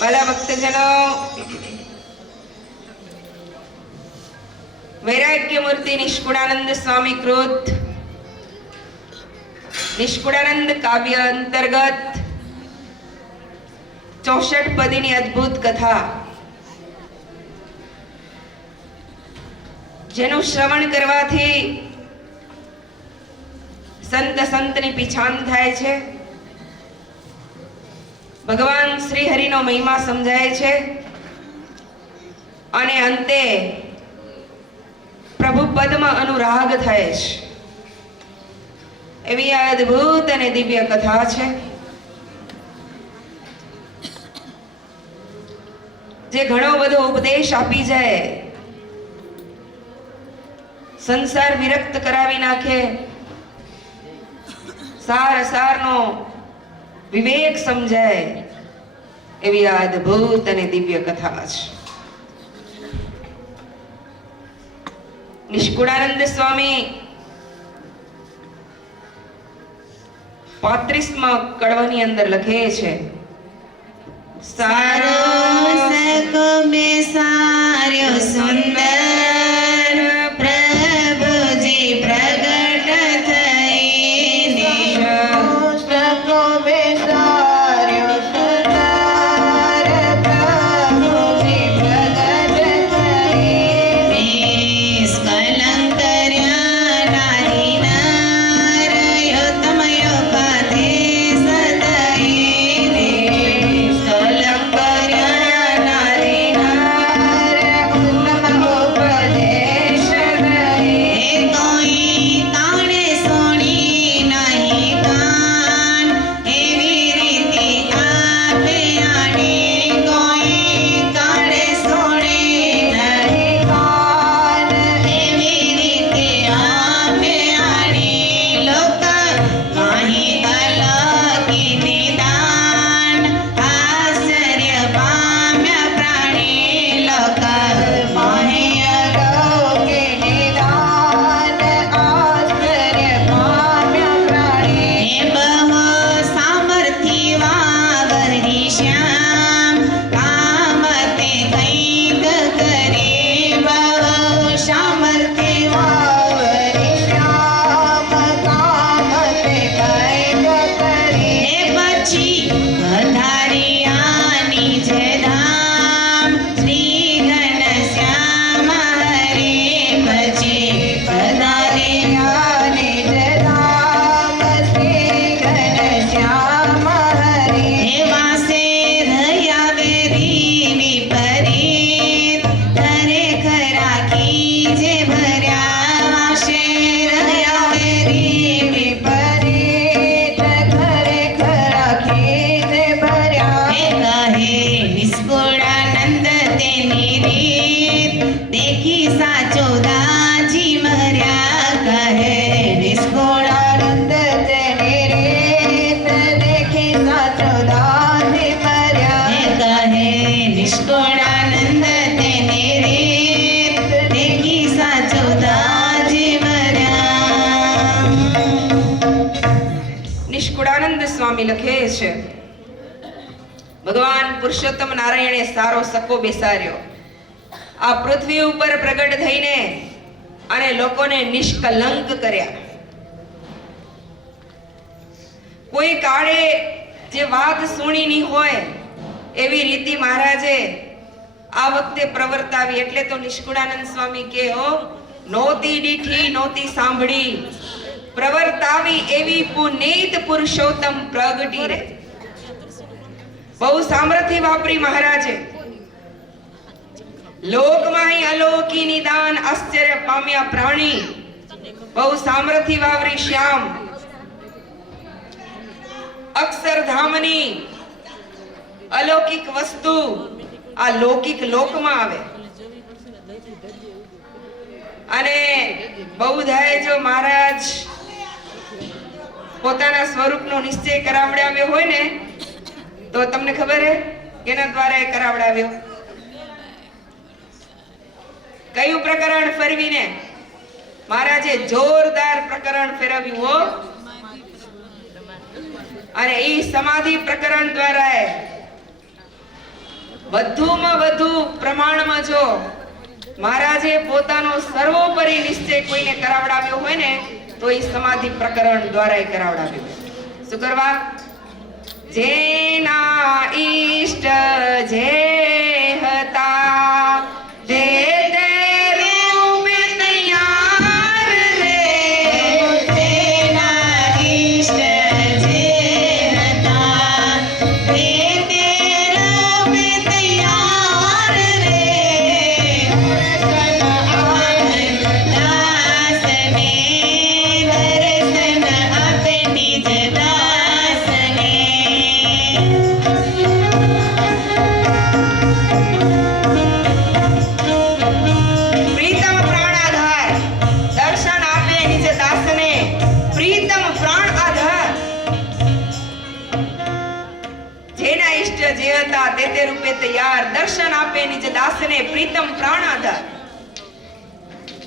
वाला भक्तजनों, वैराग्य मूर्ति निष्कुणानंद स्वामी कृत निष्कुणानंद काव्य अंतर्गत 64 पदीनी अद्भुत कथा जेनु श्रवण करवाथी संत संतनी पीछान थाय छे, भगवान श्री हरिनो महिमा समझाय छे अने अंते प्रभु पदमा अनुराग थाय छे। एवी अद्भुत अने दिव्य कथा छे जे घणो बधो उपदेश आपी जाए, संसार विरक्त करावी नाखे, सार सारनो विवेक समझाय एवी अद्भुत अने दिव्य कथा छे। निष्कुणानंद स्वामी 35 कड़वानी अंदर लखे छे, सारो सको बेसार्यो सुंदर प्रभुजी प्रगट थई सको बेसार्यो सुंदर प्रभुजी प्रगट थई निष्कलंक नारी नारयो तमयो पाथे सदाई निष्कलंक નિષ્કુળાનંદ તેની રીત દેખી સાચો દાજી મર્યા કહે. નિષ્કુળાનંદ તેની રીત દેખી સાચો દાજી મર્યા કહે. નિષ્કુળાનંદ તેની રીત દેખી સાચો દાજી મર્યા. નિષ્કુળાનંદ સ્વામી લખે છે, ભગવાન પુરુષોત્તમ નારાયણે સારો સકો બેસાર્યો આ પૃથ્વી ઉપર પ્રગટ થઈને અને લોકોને નિષ્કલંક કર્યા. કોઈ કાળે જે વાત સુણી ની હોય એવી રીતિ મહારાજે આ વખતે પ્રવર્તાવી. એટલે તો નિષ્કુળાનંદ સ્વામી કે હો, નોતી દીઠી નોતી સાંભળી, પ્રવર્તાવી એવી પુનીત પુરુષોત્તમ પ્રગટી રે. બહુ સામર્થ્ય વાપરી મહારાજે. લોકમાં અલોકી નિદાન આશ્ચર્ય પામ્યા પ્રાણી. બહુ સામર્થ્ય વાપરી શ્યામ. અક્ષરધામની અલૌકિક વસ્તુ આ લૌકિક લોકમાં આવે. અને બહુધાય જો મહારાજ પોતાના સ્વરૂપનો નિશ્ચય કરાવડાવ્યો હોય ને તો તમને ખબર હે કેના દ્વારા એ કરાવડાવ્યો? કયું પ્રકરણ ફેરવીને? મહારાજે જોરદાર પ્રકરણ ફેરવ્યું હો. અને એ સમાધિ પ્રકરણ દ્વારા વધુમાં વધુ પ્રમાણમાં જો મહારાજે પોતાનો સર્વોપરી નિશ્ચય કોઈને કરાવડાવ્યો હોય ને તો એ સમાધિ પ્રકરણ દ્વારા કરાવડાવ્યો. શું કરવા? જેના ઈષ્ટ જે હતા તે રૂપે તૈયાર રે. તેના ઈષ્ટ જે હતા તે રૂપે તૈયાર રે. દાસને દર્શન આપે નિજ દાસને. પ્રીતમ પ્રાણાધાર દર્શન આપે નિજ દાસને. પ્રીતમ પ્રાણ આધાર જેના ઈષ્ટ જે હતા તે રૂપે તૈયાર દર્શન આપે નિજ દાસને. પ્રીતમ પ્રાણ આધાર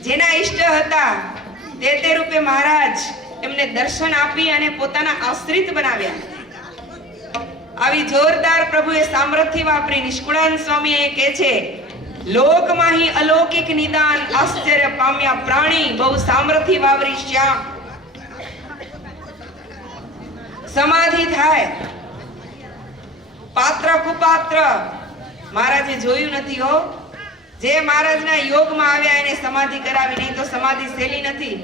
જેના ઈષ્ટ હતા તે રૂપે મહારાજ એમને દર્શન આપી અને પોતાના આશ્રિત બનાવ્યા. આવી જોરદાર પ્રભુએ સામર્થ્ય વાપરી. નિષ્કુળાનંદ સ્વામી કહે છે, લોકમાં અલૌકિક નિદાન આશ્ચર્ય પામ્યા પ્રાણી. બહુ સામર્થ્ય વાપરી શ્યામ. સમાધિ થાય, પાત્ર કુપાત્ર મહારાજે જોયું નથી હો. જે મહારાજના યોગમાં આવ્યા એને સમાધિ કરાવી, નહીં તો સમાધિ સહેલી નથી.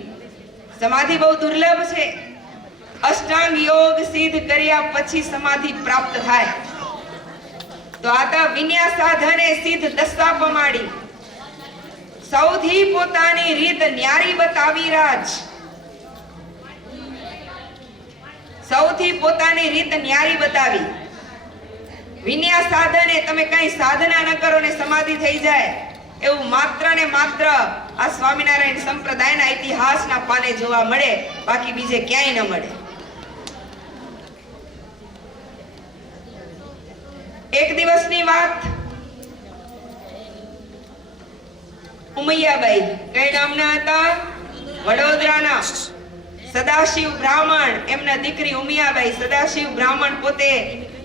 સમાધિ બહુ દુર્લભ છે. અષ્ટાંગ યોગ સિદ્ધ કર્યા પછી સમાધિ પ્રાપ્ત થાય. તો આ તો વિન્યાસ સાધને સિદ્ધ દશા પમાડી. સૌથી પોતાની રીત ન્યારી બતાવી રાજ. સૌથી પોતાની રીત ન્યારી બતાવી. વિન્યાસ સાધને તમે કઈ સાધના ન કરો ને સમાધિ થઈ જાય એવું માત્ર ને માત્ર આ સ્વામિનારાયણ સંપ્રદાયના ઇતિહાસના પાને જોવા મળે, બાકી બીજે ક્યાંય ન મળે. એક દિવસની વાત, ઉમૈયાબાઈ કઈ નામના હતા? વડોદરાના સદાશિવ બ્રાહ્મણ. એમના દીકરી ઉમિયાબાઈ. સદાશિવ બ્રાહ્મણ પોતે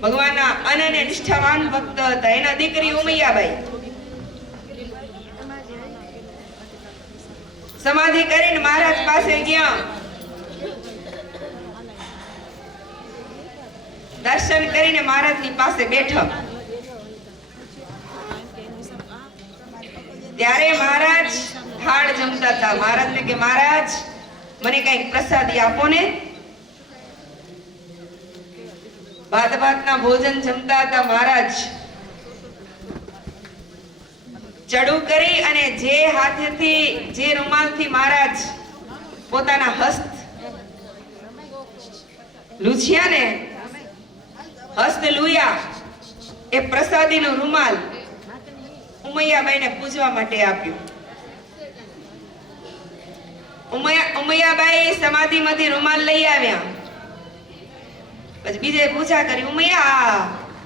ભગવાનના અનન્ય નિષ્ઠાવાન ભક્ત હતા. એના દીકરી ઉમૈયાબાઈ સમાધિ કરીને મહારાજ પાસે ગયા. દર્શન કરીને મહારાજની પાસે બેઠા. ત્યારે મહારાજ થાળ જમતા હતા. મહારાજને કે મહારાજ મને કઈક પ્રસાદી આપો ને. ભાત ભાતના ભોજન જમતા હતા મહારાજ. ચડું કરી અને જે હાથેથી જે રૂમાલથી મહારાજ પોતાના હસ્ત લૂછ્યા ને, હસ્ત લુયા એ પ્રસાદીનો રૂમાલ ઉમૈયાબાઈને પૂજવા માટે આપ્યું. ઉમૈયાબાઈ સમાધિમાંથી રૂમાલ લઈ આવ્યા. પછી બીજે પૂછા કરી, ઉમૈયા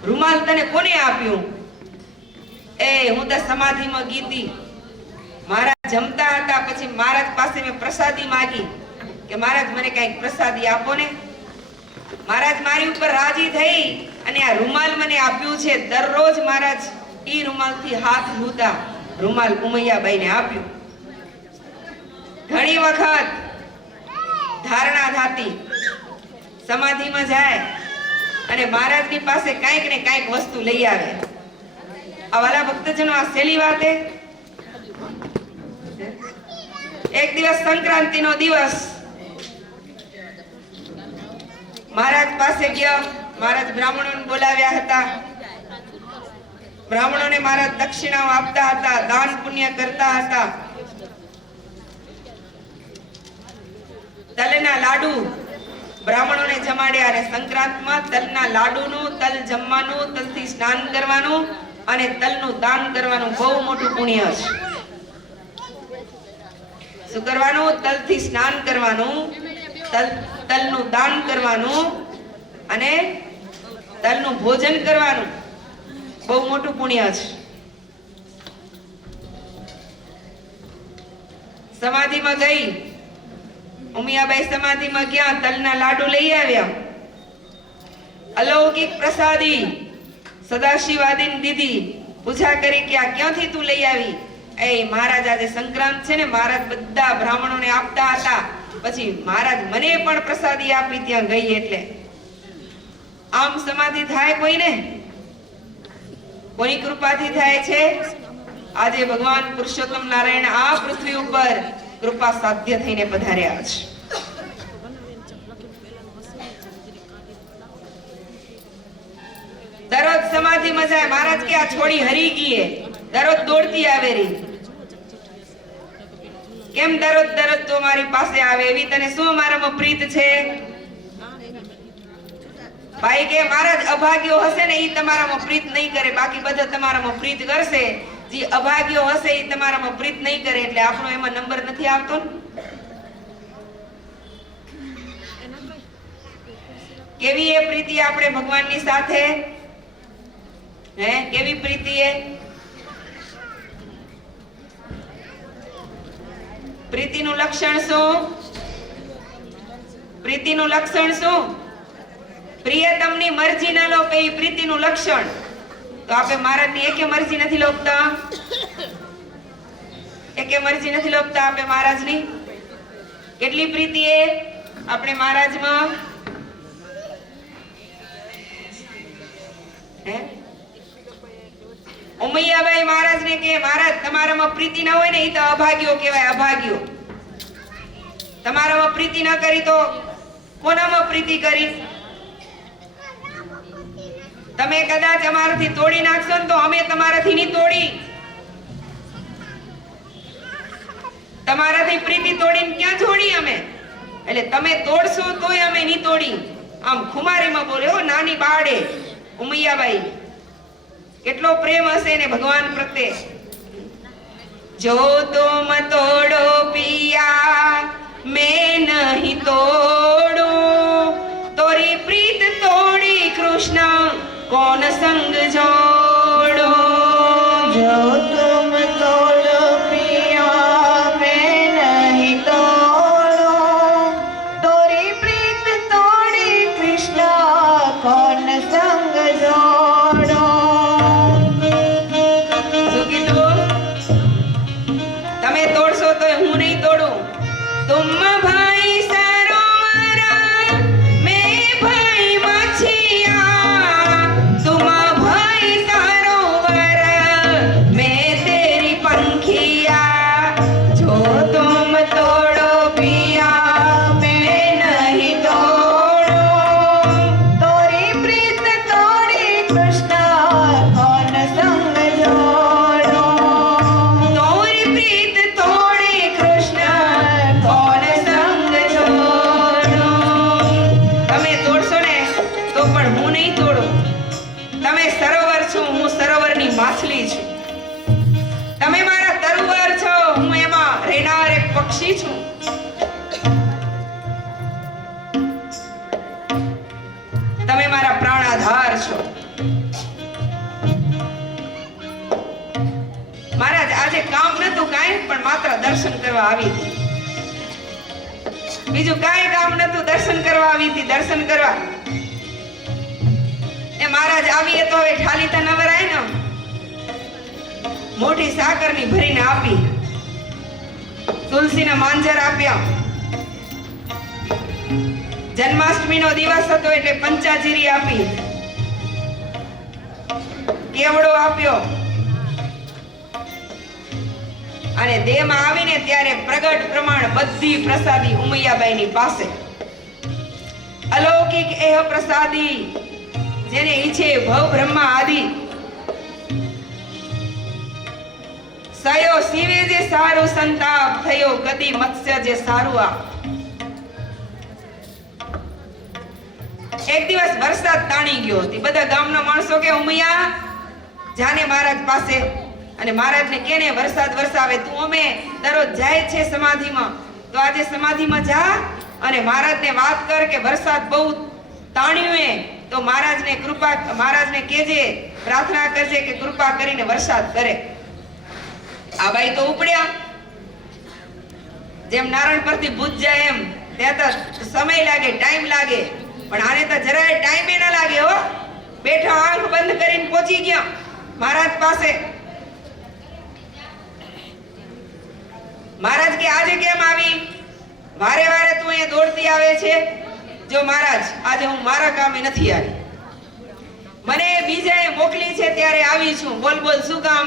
રૂમાલ તને કોને આપ્યું? એ હું તો સમાધિમાં ગીતી. મહારાજ જમતા હતા, પછી મહારાજ પાસે મેં પ્રસાદી માંગી કે મહારાજ મને કઈક પ્રસાદી આપો ને. મહારાજ મારી ઉપર રાજી થઈ અને આ રૂમાલ મને આપ્યું છે. દરરોજ મહારાજ ઈ રૂમાલથી હાથ ધોતા રૂમાલ ઉમૈયાબાઈને આપ્યું. ઘણી વખત ધારણા થાતી, સમાધિમાં જાય અને મહારાજની પાસે કાંઈક ને કાંઈક વસ્તુ લઈ આવે. આ વાલા ભક્તજનો, આ સહેલી વાત હે? એક દિવસ સંક્રાંતિનો દિવસ મહારાજ પાસે ગયા. મહારાજ બ્રાહ્મણોને બોલાવ્યા હતા. બ્રાહ્મણોને મહારાજ દક્ષિણાઓ આપતા હતા, દાન પુણ્ય કરતા હતા. તલના લાડુ બ્રાહ્મણોને જમાડ્યા અને સંક્રાંતમાં તલના લાડુનું, તલ જમવાનું, તલથી સ્નાન કરવાનું અને તલનું દાન કરવાનું બહુ મોટું પુણ્ય છે. શું કરવાનું? તલથી સ્નાન કરવાનું, તલનું દાન કરવાનું અને તલનું ભોજન કરવાનું બહુ મોટું પુણ્ય છે. સમાધિમાં ગઈ ઉમિયાબાઈ, સમાધિમાં ગયા, તલના લાડુ લઈ આવ્યા. અલૌકિક પ્રસાદી સદાશિવાદીને દીધી. પૂછા કરી કે આ ક્યાંથી તું લઈ આવી? એ મહારાજ આજે સંક્રાંત છે ને, મહારાજ બધા બ્રાહ્મણોને આપતા હતા, પછી મહારાજ મને પણ પ્રસાદી આપી ત્યાં ગઈ. એટલે આમ સમાધિ થાય કોઈને? કોની કૃપાથી થાય છે? આજે ભગવાન પુરુષોત્તમ નારાયણ આ પૃથ્વી ઉપર કૃપા સાધ્ય થઈને પધાર્યા છે. દરરોજ સમાધિમાં જાય. મહારાજ કે આ છોડી હરી ગઈ, દરરોજ દોડતી આવે રી. કેમ દરરોજ તો મારી પાસે આવે? એવી તને શું મારામાં પ્રીત છે? ભાઈ કે મહારાજ અભાગ્યો હશે ને, ઈ તમારામાં પ્રીત નહીં કરે, બાકી બધા તમારામાં પ્રીત કરશે. જે અભાગ્યો હશે ઈ તમારામાં પ્રીત નહીં કરે. એટલે આપણો એમાં નંબર નથી આવતો ને. કેવી એ પ્રીતિ આપણે ભગવાનની સાથે? હે, કેવી પ્રીતિ એ? પ્રીતિનું લક્ષણ શું? પ્રીતિનું લક્ષણ શું? પ્રિયતમની મરજી ન લોપે એ પ્રીતિનું લક્ષણ. તો આપણે મહારાજની એકે મરજી નથી લોપતા, એકે મરજી નથી લોપતા આપણે મહારાજની. કેટલી પ્રીતિ એ આપણે મહારાજમાં? હે, ઉમૈયાબાઈ મહારાજને કે મહારાજ તમારામાં પ્રીતિ ન હોય ને, એ તો અભાગ્યો કહેવાય, અભાગ્યો. તમારામાં પ્રીતિ ન કરી તો કોનામાં પ્રીતિ કરી? તમે કદાચ અમારાથી તોડી નાખશો ને તો અમે તમારાથી નહીં તોડી. તમારાથી પ્રીતિ તોડીને ક્યાં છોડી અમે? એટલે તમે તોડશો તોય અમે નહીં તોડી. આમ ખુમારીમાં બોલ્યો, નાની બાળે ઉમૈયાબાઈ. કેટલો પ્રેમ હશે ને ભગવાન પ્રત્યે. જો તુમ તોડો પિયા મેં નહીં તોડું, તોરી પ્રીત તોડી કૃષ્ણ કોન સંગ જોડો. જો તુમ તોડો પિયા મેં નહીં તોડું, તોરી પ્રીત તોડી કૃષ્ણ કોન સંગ જોડો. શું કીધું? તમે તોડશો તો હું નહીં તોડું. તુમ ભાઈ સરોવરા મેં ભાઈ મછિયા, તુમ ભાઈ સરોવર મેં માછલી છું, તમે મારા તરુવર છો, હું એમાં રહેનાર એક પક્ષી છું. તમે મારા પ્રાણાધાર છો. મહારાજ આજે કામ નતું કાંઈ, પણ માત્ર દર્શન કરવા આવી હતી. બીજું કાંઈ કામ નતું, દર્શન કરવા આવી હતી, દર્શન કરવા. એ મહારાજ આવીએ તો હવે ઠાલી તો નવરાય ને. મોટી સાકરની ભરીને આપી, તુલસીના માંજર આપ્યા. જન્માષ્ટમીનો દિવસ હતો એટલે પંચાજીરી આપી, કેવડો આપ્યો. અને દેહમાં આવીને ત્યારે પ્રગટ પ્રમાણ બધી પ્રસાદી ઉમૈયાબાઈની પાસે. અલૌકિક એહ પ્રસાદી, જેને ઈચ્છે ભવ બ્રહ્મા આદિ. સયો શિવે જે સારું સંતાપ, થયો કદી મત્સ્ય જે સારું આ. એક દિવસ વરસાદ તાણી ગયો હતી. બધા ગામના માણસો કે ઉમૈયા જાને મહારાજ પાસે, અને મહારાજને કેને વરસાદ વરસાવે. તું અમે દરરોજ જાય છે સમાધિમાં, તો આજે સમાધિમાં જા અને મહારાજને વાત કર કે વરસાદ બહુ તાણ્યું હે, તો મહારાજને કહેજે, પ્રાર્થના કરજે કે કૃપા કરીને વરસાદ કરે. આ બાઈ તો ઉપડ્યા, જેમ નારાયણ પરથી ભૂજ જાય એમ. ત્યાં તો સમય લાગે, ટાઈમ લાગે, પણ આને તો જરાય ટાઈમે ના લાગે હો. બેઠા આંખ બંધ કરીને પહોંચી ગયા મહારાજ પાસે. મહારાજ કે આજે કેમ આવી? વારે વારે તું અહીંયા દોડતી આવે છે. જો મહારાજ, આજે હું મારા કામે નથી આવી, મને બીજાએ મોકલી છે ત્યારે આવી છું. બોલ બોલ, શું કામ?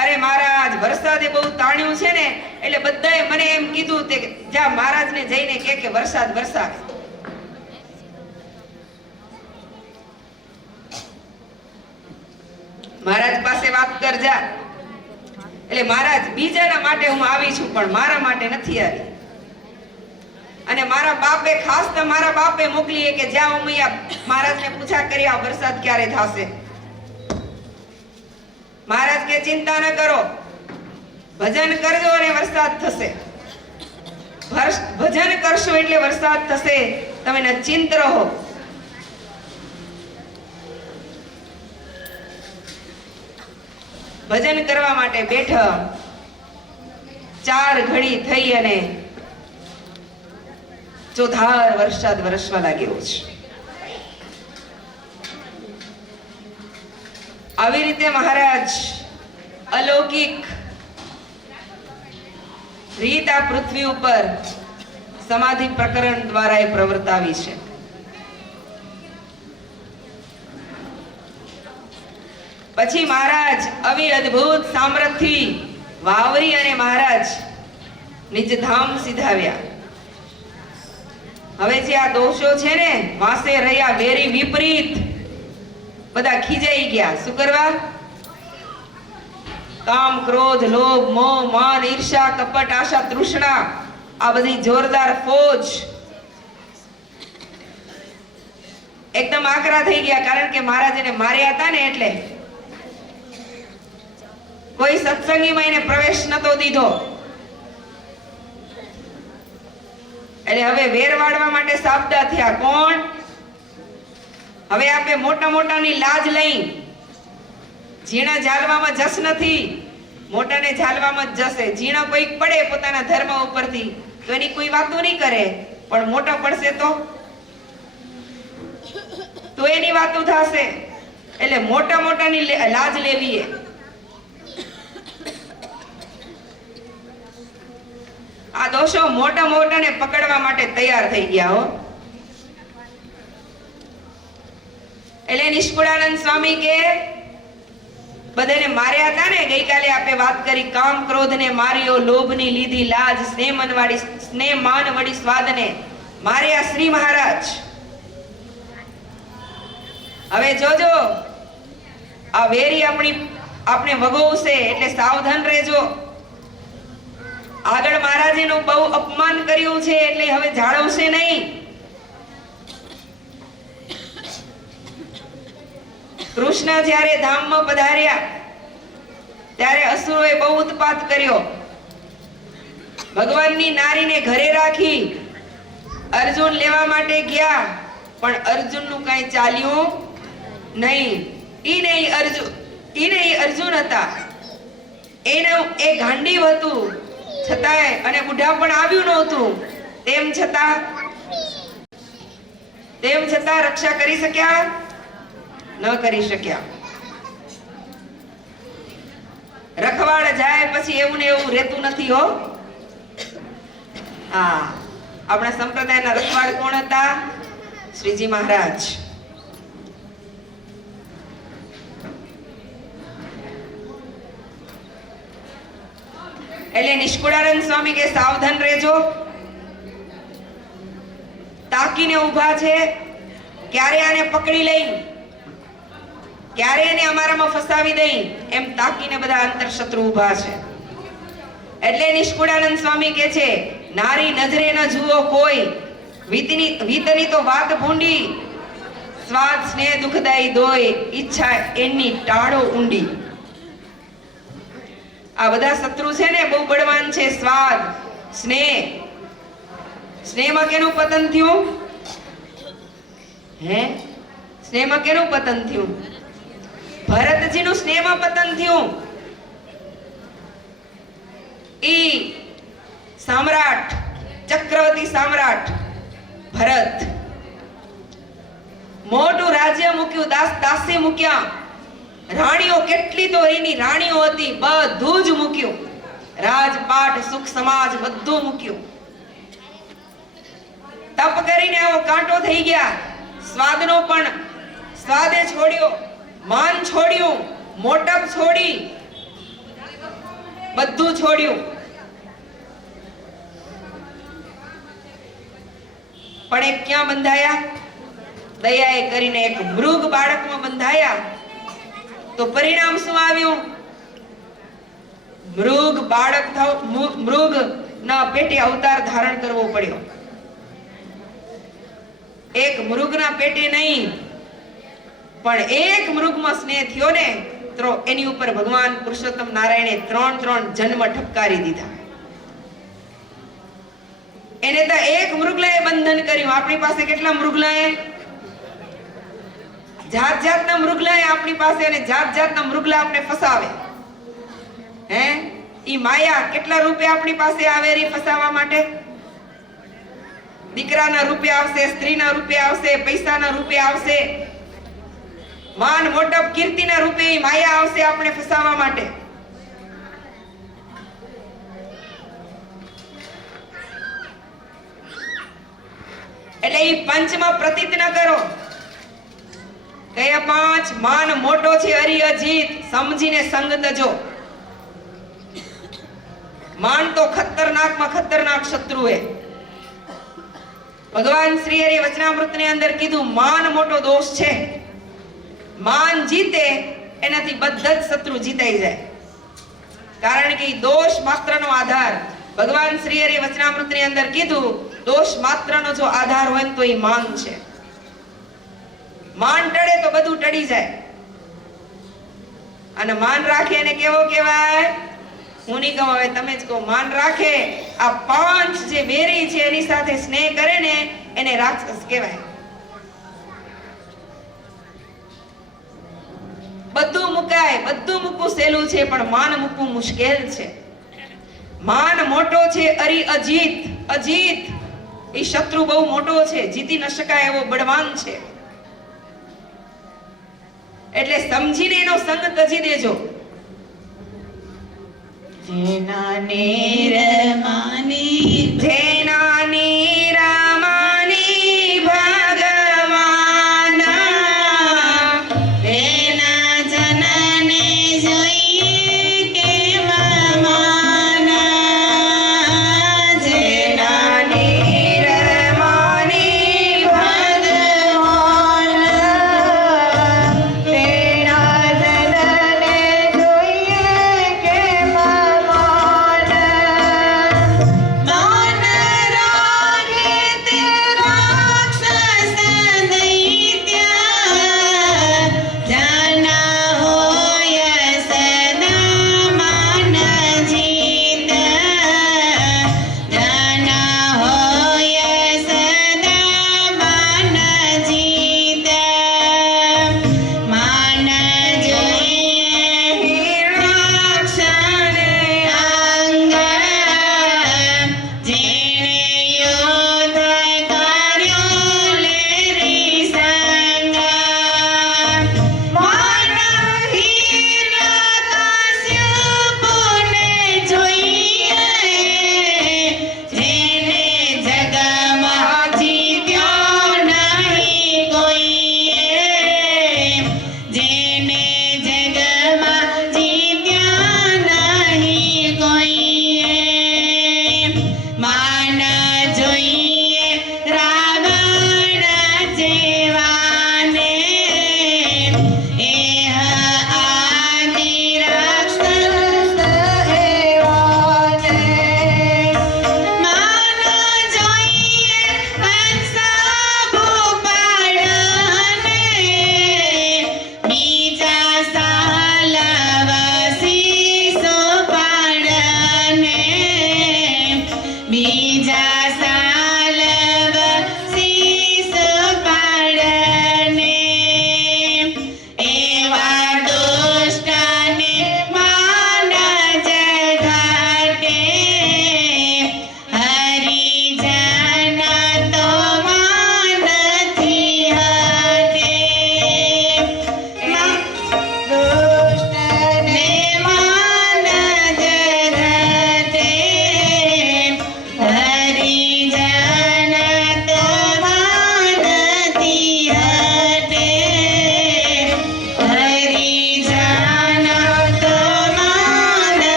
અરે મહારાજ, વરસાદે બહુ તાણ્યું છે ને, એટલે બધાએ મને એમ કીધું તે જા મહારાજને જઈને કે વરસાદ વરસાવે. મહારાજ પાસે વાત કર જા. એટલે મહારાજ, બીજાના માટે હું આવી છું, પણ મારા માટે નથી આવી. અને મારા બાપે, ખાસ તો મારા બાપે મોકલી કે જ્યાં ઉમૈયા મહારાજને પૂછા કરી આ વરસાદ ક્યારે થશે. મહારાજ કે ચિંતા ન કરો, ભજન કરજો અને વરસાદ થશે. ભજન કરશો એટલે વરસાદ થશે, તમે નિશ્ચિંત રહો. ભજન કરવા માટે બેઠા. 4 ઘડી થઈ અને ચોધાર વરસાદ વરસવા લાગ્યો છે. આવી રીતે મહારાજ અલૌકિક રીત આ પૃથ્વી ઉપર સમાધિ પ્રકરણ દ્વારા એ પ્રવર્તાવી છે. પછી મહારાજ આવી અદ્ભુત સામર્થ્યથી વાવરી અને મહારાજ નિજ ધામ સિધાવ્યા. હવે જે આ દોષો છે ને, વાસે રહ્યા વેરી વિપરીત, બધા ખીજાઈ ગયા. શું કરવા? કામ, ક્રોધ, લોભ, મોહ, માન, ઈર્ષા, કપટ, આશા, તૃષ્ણા, આ બધી જોરદાર ફોજ એકદમ આકરા થઈ ગયા. કારણ કે મહારાજ એને માર્યા હતા ને, એટલે કોઈ સત્સંગીમાં એને પ્રવેશ નતો દીધો. એટલે હવે વેર વાળવા માટે સાબદા થયા. કોણ? હવે આપણે મોટા મોટાની લાજ લઈ, ઝીણા ઝાલવામાં જસ નથી, મોટાને ઝાલવામાં જ જશે. ઝીણા કોઈ પડે પોતાના ધર્મ ઉપરથી તો એની કોઈ વાતો નહીં કરે, પણ મોટા પડશે તો એની વાતો થશે. એટલે મોટા મોટાની લાજ લેવી. આ દોષો મોટા મોટાને પકડવા માટે તૈયાર થઈ ગયા હો. એટલે નિષ્કુળાનંદ સ્વામી કે બધાને માર્યા હતા ને, ગઈકાલે આપણે વાત કરી. કામ, ક્રોધને માર્યો, લોભની લીધી લાજ, સ્નેહ માન વળી સ્વાદને માર્યા શ્રી મહારાજ. હવે જોજો, આ વેરી આપણે વગોવશે, એટલે સાવધાન રહેજો. આગળ મહારાજેનું બહુ અપમાન કર્યું છે, એટલે હવે જાળવશે નહીં. કૃષ્ણ જ્યારે ધામમાં પધાર્યા અસુરોએ બહુ ઉત્પાત કર્યો. ભગવાનની નારીને ઘરે રાખી અર્જુન લેવા માટે ગયા, પણ અર્જુનનું કઈ ચાલ્યું નહીં. ઈ નહીં અર્જુન હતા, એનું એ ગાંડીવ હતું, છતાંય અને બુઢા પણ આવ્યું નહોતું. તેમ છતાં રક્ષા કરી શક્યા ન કરી શક્યા. રખવાડ જાય પછી એવું ને એવું રહેતું નથી હો. હા, આપણા સંપ્રદાયના રખવાડ કોણ હતા? શ્રીજી મહારાજ. એટલે નિષ્કુળાનંદ સ્વામી કે સાવધાન રહેજો, તાકીને ઊભા છે. ક્યારે આને પકડી લઈ, ક્યારે એને અમારામાં ફસાવી દઈ, એમ તાકીને બધા અંતરશત્રુ ઊભા છે. એટલે નિષ્કુળાનંદ સ્વામી કે છે, નારી નજરે ન જુઓ કોઈ, વીતની તો વાત ભૂંડી, સ્વાદ સ્નેહ દુઃખદાયી દોય, ઈચ્છા એની ટાળો ઊંડી. આ બધા શત્રુ છે ને બહુ બળવાન છે. સ્વાદ, સ્નેહ. સ્નેહમાં કેનું પતન થયું? સ્નેહમાં કેનું પતન થયું? ભરતજીનું સ્નેહમાં પતન થયું. ઈ સમ્રાટ, ચક્રવર્તી સમ્રાટ ભરત મોટું રાજ્ય મૂક્યું, દાસી મૂક્યા, રાણીઓ કેટલી તો એની રાણીઓ હતી, બધું જ મૂક્યું. રાજપાટ, સુખ સમાજ બધું મૂક્યું. તપ કરીને આવો કાંટો થઈ ગયા. સ્વાદનો પણ સ્વાદે છોડ્યો, માન છોડ્યું, મોટપ છોડી, બધું છોડ્યું. પણ એક ક્યાં બંધાયા? દયાએ કરીને એક મૃગ બાળકમાં બંધાયા. તો પરિણામ શું આવ્યું? મૃગ બાળક મૃગ ના પેટે અવતાર ધારણ કરવો પડ્યો. એક મૃગના પેટે નહીં, પણ એક મૃગમાં સ્નેહ થયો ને તો એની ઉપર ભગવાન પુરુષોત્તમ નારાયણે 3 જન્મ ઠપકારી દીધા. એને તો એક મૃગલાએ બંધન કર્યું. આપણી પાસે કેટલા મૃગલાએ? જાતના મૃગલાએ આપણી પાસે, અને જાતના મૃગલા આપણે ફસાવે. ઈ માયા કેટલા રૂપે આપણી પાસે આવે રી ફસાવવા માટે? દીકરાના રૂપે આવશે, સ્ત્રીના રૂપે આવશે, પૈસાના રૂપે આવશે, માન મોટપ કીર્તિના રૂપે ઈ માયા આવશે આપણે ફસાવવા માટે. એટલે ઈ પંચમાં પ્રતીત ન કરો. કયા 5? માન મોટો છે હરિ અજીત, સમજીને સંગ તજો. માન તો ખતરનાકમાં ખતરનાક શત્રુ હે. ભગવાન શ્રી હરિ વચનામૃતની અંદર કીધું માન મોટો દોષ છે. માન જીતે એનાથી બધા જ શત્રુ જીતાઈ જાય. કારણ કે દોષ માત્રનો આધાર, ભગવાન શ્રી હરિ વચનામૃતની અંદર કીધું દોષ માત્રનો જો આધાર હોય તો એ માન છે. માન ટળે તો બધું ટળી જાય. અને માન રાખે એને કેવો કહેવાય? હું નહીં કહું, હવે તમે જ કહો. માન રાખે, આ 5 જે બેરી છે એની સાથે સ્નેહ કરે ને એને રાક્ષસ કહેવાય. બધું મુકાય, બધું મૂકવું સહેલું છે, પણ માન મૂકવું મુશ્કેલ છે. માન મોટો છે અરિ અજીત. અજીત એ શત્રુ બહુ મોટો છે, જીતી ન શકાય એવો બળવાન છે. એટલે સમજીને એનો સંગ તજી દેજો. જેના નીર માની, જેના નીર માની ભગવાન, તેના જનને જોઈએ કેવા માન. જેના નીર માની ભગવાન, તેના જનને જોઈએ કેવા માન.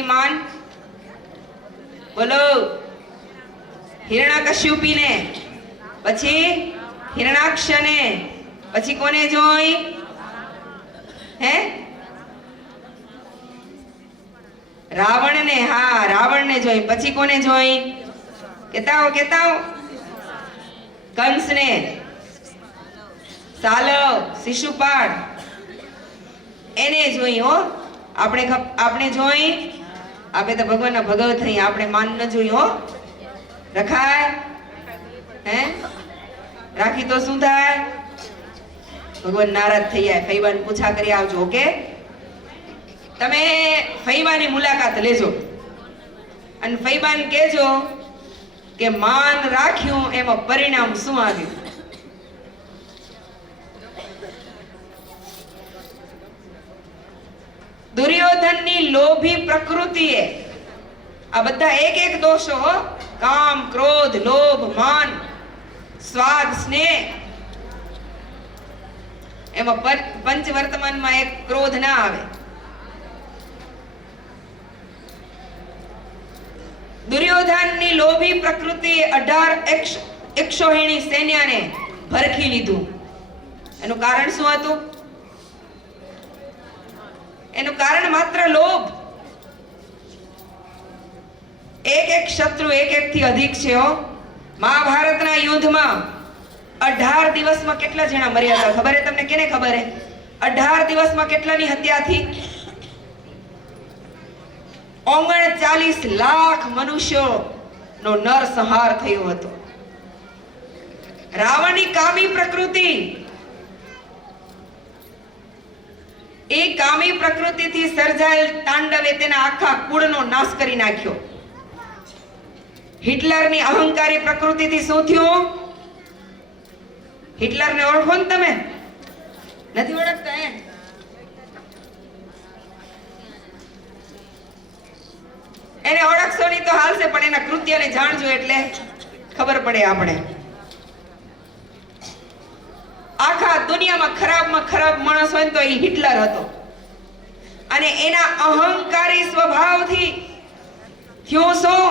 ની માન? બોલો. હિરણ્યકશ્યપને, પછી હિરણાક્ષને, પછી કોને જોઈ? હે? રાવણને. હા, રાવણને જોઈ. પછી કોને જોઈ? કેતાઓ. કંસને, સાલવ, શિશુપાળ, એને જોઈ. હો, આપણે જોઈ. આપણે તો ભગવાનના ભગત થઈ, આપણે માન ન જોઈ. હો, રખાય? હે? રાખી તો શું થાય? ભગવાન નારાજ થઈ જાય. ફૈબાને પૂછા કરી આવજો. ઓકે, તમે ફૈબાની મુલાકાત લેજો અને ફૈબાને કહેજો કે માન રાખ્યું એમાં પરિણામ શું આવ્યું. દુર્યોધનની લોભી પ્રકૃતિએ આ બધા એક દોષો, કામ, ક્રોધ, લોભ, માન, સ્વાદ, સ્નેહ, એમાં પંચ વર્તમાનમાં એક ક્રોધ ના આવે. દુર્યોધનની લોભી પ્રકૃતિએ 18 100 સૈન્યને ભરખી લીધું. એનું કારણ શું હતું? એનું કારણ માત્ર લોભ. એક શત્રુ એક થી અધિક છે. મહાભારતના યુદ્ધમાં 18 દિવસમાં કેટલા જણા મર્યા હતા ખબર હે તમને? કેને ખબર હે? 18 દિવસમાં કેટલાની હત્યા થઈ? 39 લાખ મનુષ્યોનો નરસંહાર થયો હતો. રાવણની કામી પ્રકૃતિ, એ કામી પ્રકૃતિથી સર્જાયેલ તાંડવે તેના આખા કુળનો નાશ કરી નાખ્યો. હિટલરની અહંકારી પ્રકૃતિથી શું થયું? હિટલરને ઓળખો ને તમે? નથી ઓળખતા? એને ઓળખશો નહીં તો હાલશે, પણ એના કૃત્યને જાણજો એટલે ખબર પડે આપણે. આખા દુનિયામાં ખરાબમાં ખરાબ માણસ હોય તો એ હિટલર હતો. અને એના અહંકારી સ્વભાવથી થયો શું?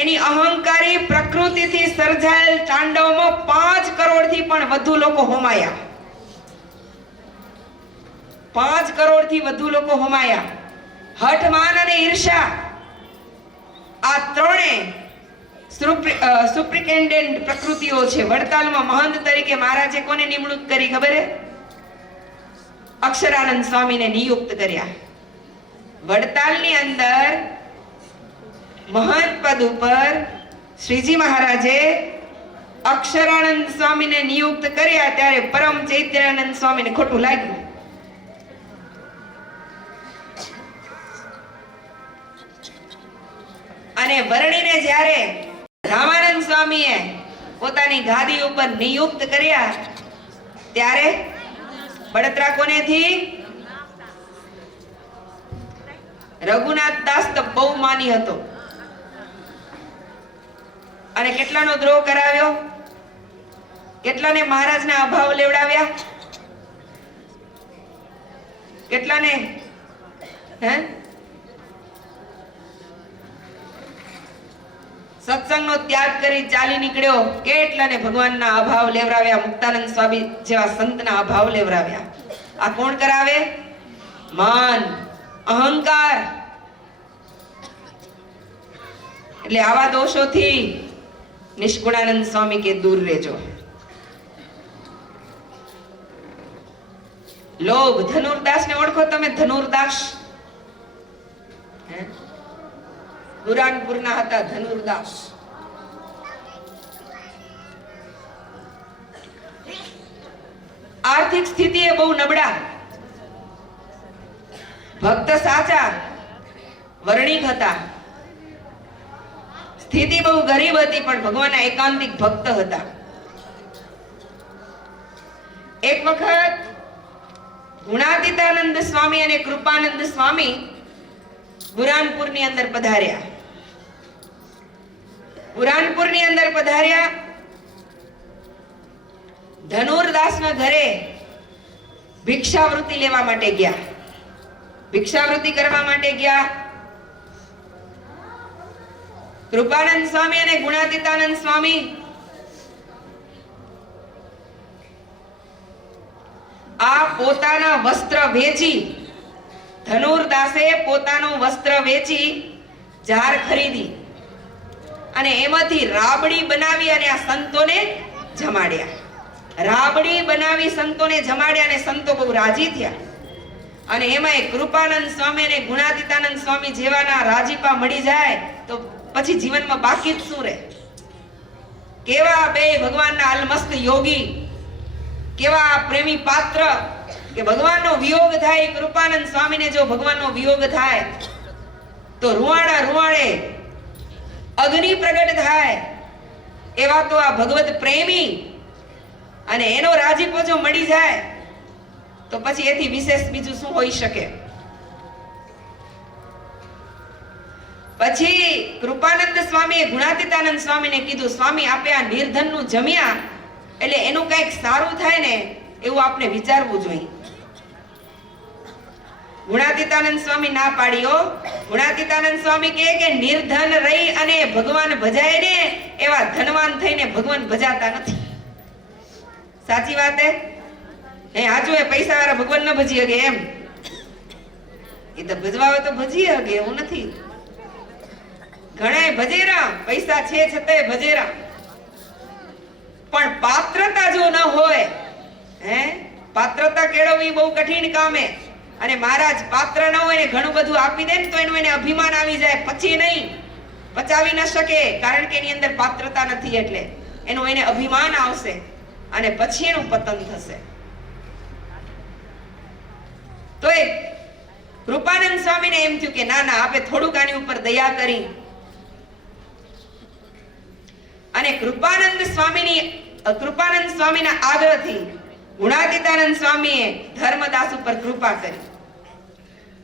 એની અહંકારી પ્રકૃતિથી સર્જાયેલ તાંડવમાં 5 કરોડથી પણ વધુ લોકો હોમાયા. 5 કરોડથી વધુ લોકો હોમાયા. હઠ, માન અને ઈર્ષા, આ ત્રણે સુપ્રિટેન્ડન્ટ પ્રકૃતિઓ છે. વડતાલમાં મહંત તરીકે મહારાજે કોને નિમણૂક કરી ખબર હે? અક્ષરાનંદ સ્વામીને નિયુક્ત કર્યા. વડતાલની અંદર મહંત પદ ઉપર શ્રીજી મહારાજે અક્ષરાનંદ સ્વામીને નિયુક્ત કર્યા ત્યારે પરમ ચૈત્યાનંદ સ્વામીને ખોટું લાગ્યું. અને વર્ણીને જ્યારે રામાનંદ સ્વામીએ પોતાની ગાદી ઉપર નિયુક્ત કર્યા ત્યારે બળતરા કોનેથી? રઘુનાથ દાસ તો બહુ માની હતો. અને કેટલાનો દ્રોહ કરાવ્યો? કેટલાને મહારાજના અભાવ લેવડાવ્યા? કેટલાને? હે? સત્સંગનો ત્યાગ કરી ચાલી નીકળ્યો. કેટલાને ભગવાનના અભાવ લેવરાવ્યા? મુક્તાનંદ સ્વામી જેવા સંતના અભાવ લેવરાવ્યા. આ કોણ કરાવે? માન, અહંકાર. એટલે આવા દોષોથી નિષ્કુળાનંદ સ્વામી કે દૂર રહેજો. લોભ. ધનુર્દાસ ને ઓળખો તમે? ધનુર્દાસ બુરાનપુરના હતા. ધનુર્દાસ આર્થિક સ્થિતિએ બહુ નબળા, ભક્ત સાચા, વર્ણિક હતા. સ્થિતિ બહુ ગરીબ હતી પણ ભગવાનના એકાંતિક ભક્ત હતા. એક વખત ગુણાતીતાનંદ સ્વામી અને કૃપાનંદ સ્વામી બુરાનપુરની અંદર પધાર્યા. બુરાનપુરની અંદર પધાર્યા. ધનુર્દાસના ઘરે ભિક્ષાવૃત્તિ લેવા માટે ગયા. ભિક્ષાવૃત્તિ કરવા માટે ગયા. કૃપાનંદ સ્વામી અને ગુણાતીતાનંદ સ્વામી આ પોતાના વસ્ત્ર વેચી, ધનુર્દાસે પોતાનું વસ્ત્ર વેચી જાર ખરીદી અને એમાંથી રાબડી બનાવી અને આ સંતોને જમાડ્યા. રાબડી બનાવી સંતોને જમાડ્યા અને સંતો બહુ રાજી થયા. અને એમાં કૃપાનંદ સ્વામી અને ગુણાતીતાનંદ સ્વામી જેવાના રાજીપા મળી જાય તો પછી જીવનમાં બાકી જ શું રહે? કેવા બે ભગવાનના અલમસ્ત યોગી, કેવા પ્રેમી પાત્ર કે ભગવાનનો વિયોગ થાય. કૃપાનંદ સ્વામીને જો ભગવાનનો વિયોગ થાય તો રૂવાડા રૂવાડે અગ્નિ પ્રગટ થાય. એવા તો આ ભગવત પ્રેમી અને એનો રાજીપો જો મળી જાય તો પછી એથી વિશેષ બીજું શું હોઈ શકે? પછી કૃપાનંદ સ્વામીએ ગુણાતીતાનંદ સ્વામીને કીધું, સ્વામી આપે આ નિર્ધનનું જમ્યા એટલે એનું કંઈક સારું થાય ને એવું આપણે વિચારવું જોઈએ. ગુણાતીતાનંદ સ્વામી ના પાડીઓ. ગુણાતીતાનંદ સ્વામી કહે કે નિર્ધન રહી અને ભગવાન ભજાય ને એવા ધનવાન થઈને ભગવાન ભજાતા નથી. સાચી વાત હે? સાચું હે? પૈસા વાળા ભગવાન ન ભજી હગે એમ? એ તો ભજવા હોય તો ભજી હગે, એવું નથી. ઘણાય ભજેરા, પૈસા છે છતાંય ભજેરા, પણ પાત્રતા જો ન હોય, પાત્રતા કેળવવી બહુ કઠિન કામ હે. અને મહારાજ પાત્ર ન હોય ને ઘણું બધું આપી દે ને તો એનું એને અભિમાન આવી જાય, પછી નહીં પચાવી ન શકે, કારણ કે એની અંદર પાત્રતા નથી. એટલે એનું એને અભિમાન આવશે અને પછી એનું પતન થશે. તો એ કૃપાનંદ સ્વામીને એમ થયું કે ના ના, આપણે થોડુંક આની ઉપર દયા કરી. અને કૃપાનંદ સ્વામીના આગ્રહથી ગુણાતીતાનંદ સ્વામીએ ધર્મદાસ ઉપર કૃપા કરી.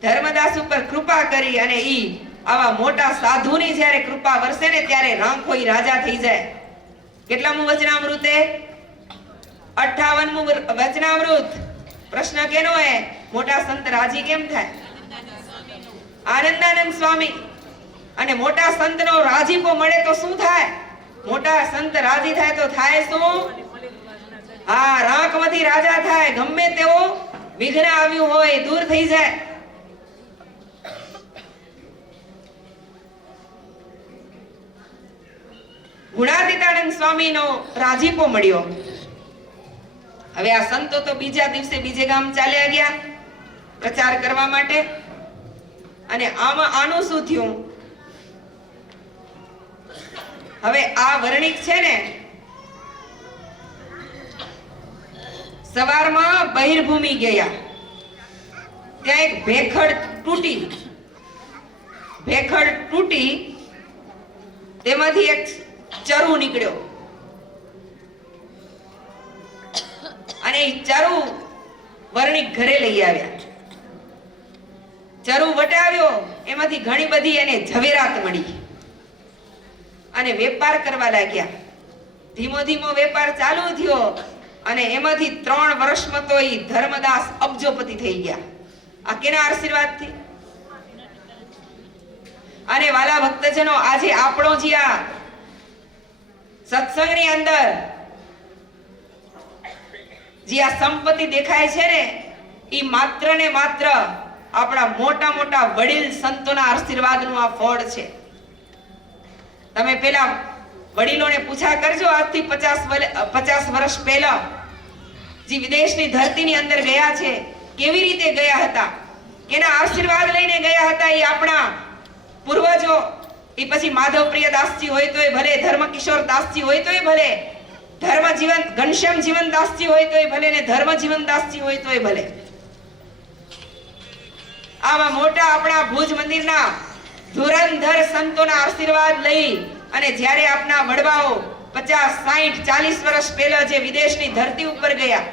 ધર્મદાસ ઉપર કૃપા કરી અને ઈ આવા મોટા સાધુની જ્યારે કૃપા વરસે ને ત્યારે રામખોઈ રાજા થઈ જાય. કેટલામું વચનામૃત હે? 58મું વચનામૃત. પ્રશ્ન કેનો હે? મોટા સંત રાજી કેમ થાય? આનંદાનંદ સ્વામી. અને મોટા સંતનો રાજીપો મળે તો શું થાય? મોટા સંત રાજી થાય તો થાય શું? હા, રાંકમાંથી રાજા થાય. ગમે તેવો વિઘ્ન આવ્યું હોય દૂર થઈ જાય. ગુણાતીતાનંદ સ્વામીનો રાજીપો મળ્યો. હવે આ સંતો તો બીજા દિવસે બીજે ગામ ચાલ્યા ગયા પ્રચાર કરવા માટે. અને આનું શું થયું? હવે આ વર્ણિક છે ને, સવારમાં બહિર્ભૂમિ ગયા, ત્યાં એક ભેખડ તૂટી, તેમાંથી એક ચરુ નીકળ્યો અને એ ચરુ વર્ણિક ઘરે લઈ આવ્યા. ચરુ વટાવ્યો, એમાંથી ઘણી બધી એને ઝવેરાત મળી અને વેપાર કરવા લાગ્યા. ધીમો ધીમો વેપાર ચાલુ થયો અને એમાંથી 3 વર્ષમાં તો ઈ ધર્મદાસ અબજોપતિ થઈ ગયા. આ કેના આશીર્વાદથી? અને વાલા ભક્તજનો, આજે આપણો જે આ સત્સંગની અંદર જે આ સંપત્તિ દેખાય છે ને, ઈ માત્ર ને માત્ર આપણા મોટા મોટા વડીલ સંતોના આશીર્વાદનું આ ફળ છે. તમે પેલા વડીલોને પૂછા કરજો, આજથી 50 વર્ષ પહેલા જે વિદેશની ધરતીની અંદર ગયા છે, કેવી રીતે ગયા હતા, કેના આશીર્વાદ લઈને ગયા હતા. એ આપણા પૂર્વજો, એ પછી માધવપ્રિય દાસજી હોય તોય ભલે, ધર્મકિશોર દાસજી હોય તોય ભલે, ઘનશ્યામ જીવન દાસજી હોય તોય ભલે ને ધર્મજીવન દાસજી હોય તોય ભલે, આવા મોટા આપણા ભુજ મંદિરના ધુરંધર સંતોના આશીર્વાદ લઈ અને જ્યારે આપના વડવાઓ 50, 60, 40 વર્ષ પહેલા જે વિદેશની ધરતી ઉપર ગયા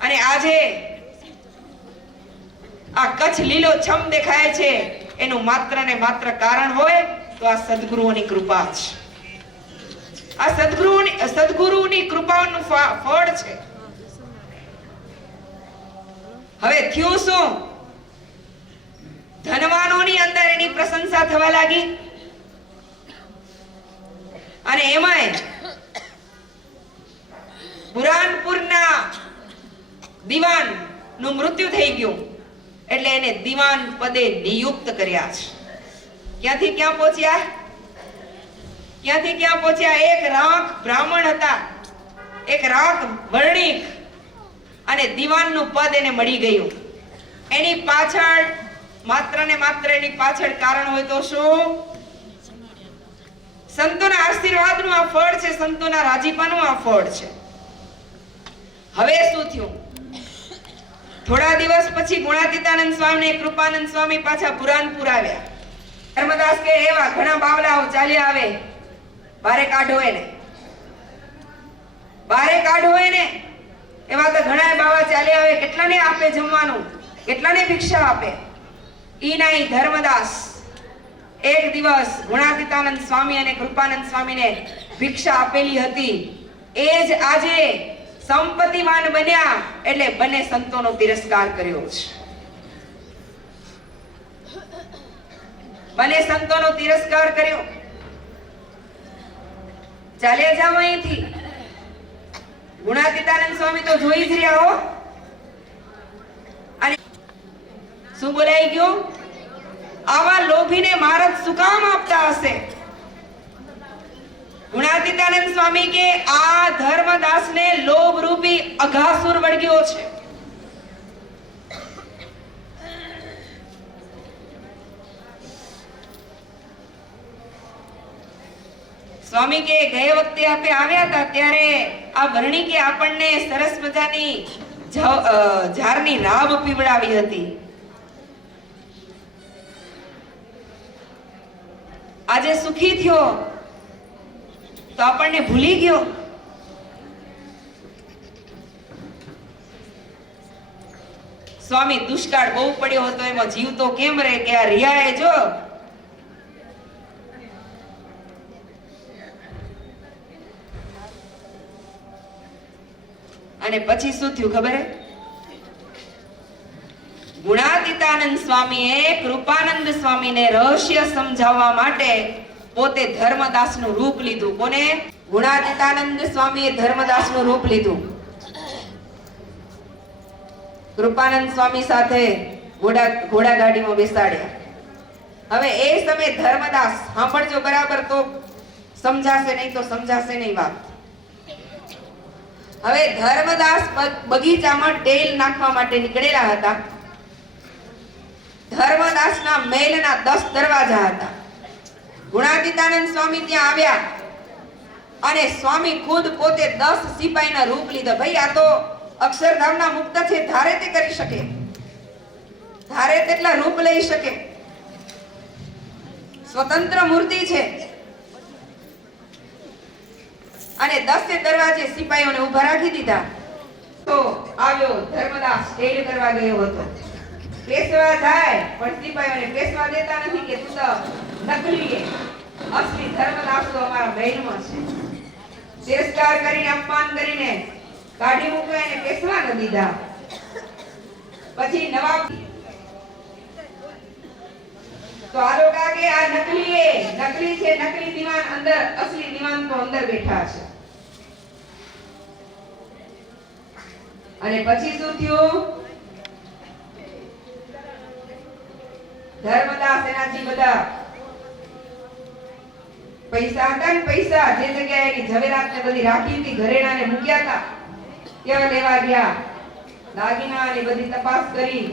અને આજે આ કચ્છ લીલો છમ દેખાય છે, એનું માત્ર ને માત્ર કારણ હોય તો આ સદગુરુઓની કૃપા છે. આ સદગુરુની કૃપાનું ફળ છે. હવે થયું શું? ધનવાનોની અંદર એની પ્રશંસા થવા લાગી અને એમાંય બુરાનપુરના દિવાન નું મૃત્યુ થઈ ગયું એટલે એને દિવાન પદે નિયુક્ત કર્યા છે. ક્યાંથી ક્યાં પહોંચ્યા? ક્યાંથી ક્યાં પહોંચ્યા? એક રાખ બ્રાહ્મણ હતા, એક રાખ વર્ણિક, અને દિવાનનું પદ એને મળી ગયું. એની પાછળ માત્ર ને માત્ર એની પાછળ કારણ હોય તો શું? સંતોના આશીર્વાદનું આ ફળ છે, સંતોના રાજીપાનું આ ફળ છે. હવે શું થયું? થોડા દિવસ પછી ગુણાતીતાનંદ સ્વામી ને કૃપાનંદ સ્વામી પાછા બુરાનપુર આવ્યા. ધર્મદાસ કે એવા ઘણા બાવલાઓ ચાલ્યા આવે, બારે કાઢો એને, બારે કાઢો એને. એવા તો ઘણા બાવા ચાલ્યા આવે, કેટલાને આપે જમવાનું, કેટલાને ભિક્ષા આપે. ઈ નહીં, ધર્મદાસ એક દિવસ ગુણાતીતાનંદ સ્વામી અને કૃપાનંદ સ્વામીને ભિક્ષા આપેલી હતી. એ જ આજે સંપત્તિવાન બન્યા એટલે બંને સંતોનો તિરસ્કાર કર્યો છે. બંને સંતોનો તિરસ્કાર કર્યો. ચાલ્યા જાઓ અહીંથી. ગુણાતીતાનંદ સ્વામી તો જોઈ જ રહ્યા હો. અને શું બોલાઈ ગયું? આવા લોભીને મહારાજ શું કામ આપતા હશે? ગુણાતીતાનંદ સ્વામી કે આ ધર્મદાસને લોભ રૂપી અઘાસુર વળગ્યો છે. સ્વામી કે ગયા વખતે આપણે આવ્યા હતા ત્યારે આ વર્ણી કે આપણને સરસ મજાની ઝારની રાબ પીવડાવી હતી. આજે સુખી થયો તો આપણને ભૂલી ગયો. સ્વામી દુષ્કાળ બહુ પડ્યો હતો, એમાં જીવ તો કેમ રહે કે આ રિયાએ જો અને પછી શું થયું ખબર હે? ગુણાતીતાનંદ સ્વામીએ કૃપાનંદ સ્વામીને રહસ્ય સમજાવવા માટે પોતે ધર્મદાસનું રૂપ લીધું. કોને? ગુણાતીતાનંદ સ્વામીએ ધર્મદાસનું રૂપ લીધું. કૃપાનંદ સ્વામી સાથે ઘોડા ગાડીમાં બેસાડ્યા. હવે એ સમયે ધર્મદાસ, સાંભળજો બરાબર તો સમજાશે, નહીં તો સમજાશે નહીં વાત. હવે ધર્મદાસ બગીચામાં તેલ નાખવા માટે નીકળેલા હતા. ધર્મદાસના મહેલના 10 દરવાજા હતા. ગુણાતીતાનંદ સ્વામી ત્યાં આવ્યા અને સ્વામી ખુદ પોતે 10 સિપાહીના રૂપ લીધા. ભાઈ આ તો અક્ષરધામના મુક્ત છે, ધારે તે કરી શકે, ધારે તેટલા રૂપ લઈ શકે, સ્વતંત્ર મૂર્તિ છે. અને 10 દરવાજે સિપાહીઓને ઉભા રાખી દીધા. તો આવ્યો ધર્મદાસ તેલ કરવા ગયો હતો. પેશવા જાય પણ સિપાહીઓને પેશવા દેતા નથી કે તું તો નકલી છે, અસલી ધર્મદાસ તો અમારા મહેલમાં છે. તિરસ્કાર કરીને, અપમાન કરીને કાઢી મૂક્યા, એને પેશવા ન દીધા. પછી નવાબ તો આલો કાકે આ નકલી છે, નકલી દીવાન અંદર, અસલી દીવાન તો અંદર બેઠા છે. અને પછી શું થયું? ધર્મદાસ એનાથી બધા પૈસા હતા ને, પૈસા જે જગ્યાએ એની ઝવેરાત ને બધી રાખી હતી, ઘરેણા ને મૂક્યા હતા, ત્યાં લેવા ગયા. દાગીના ને બધી તપાસ કરી.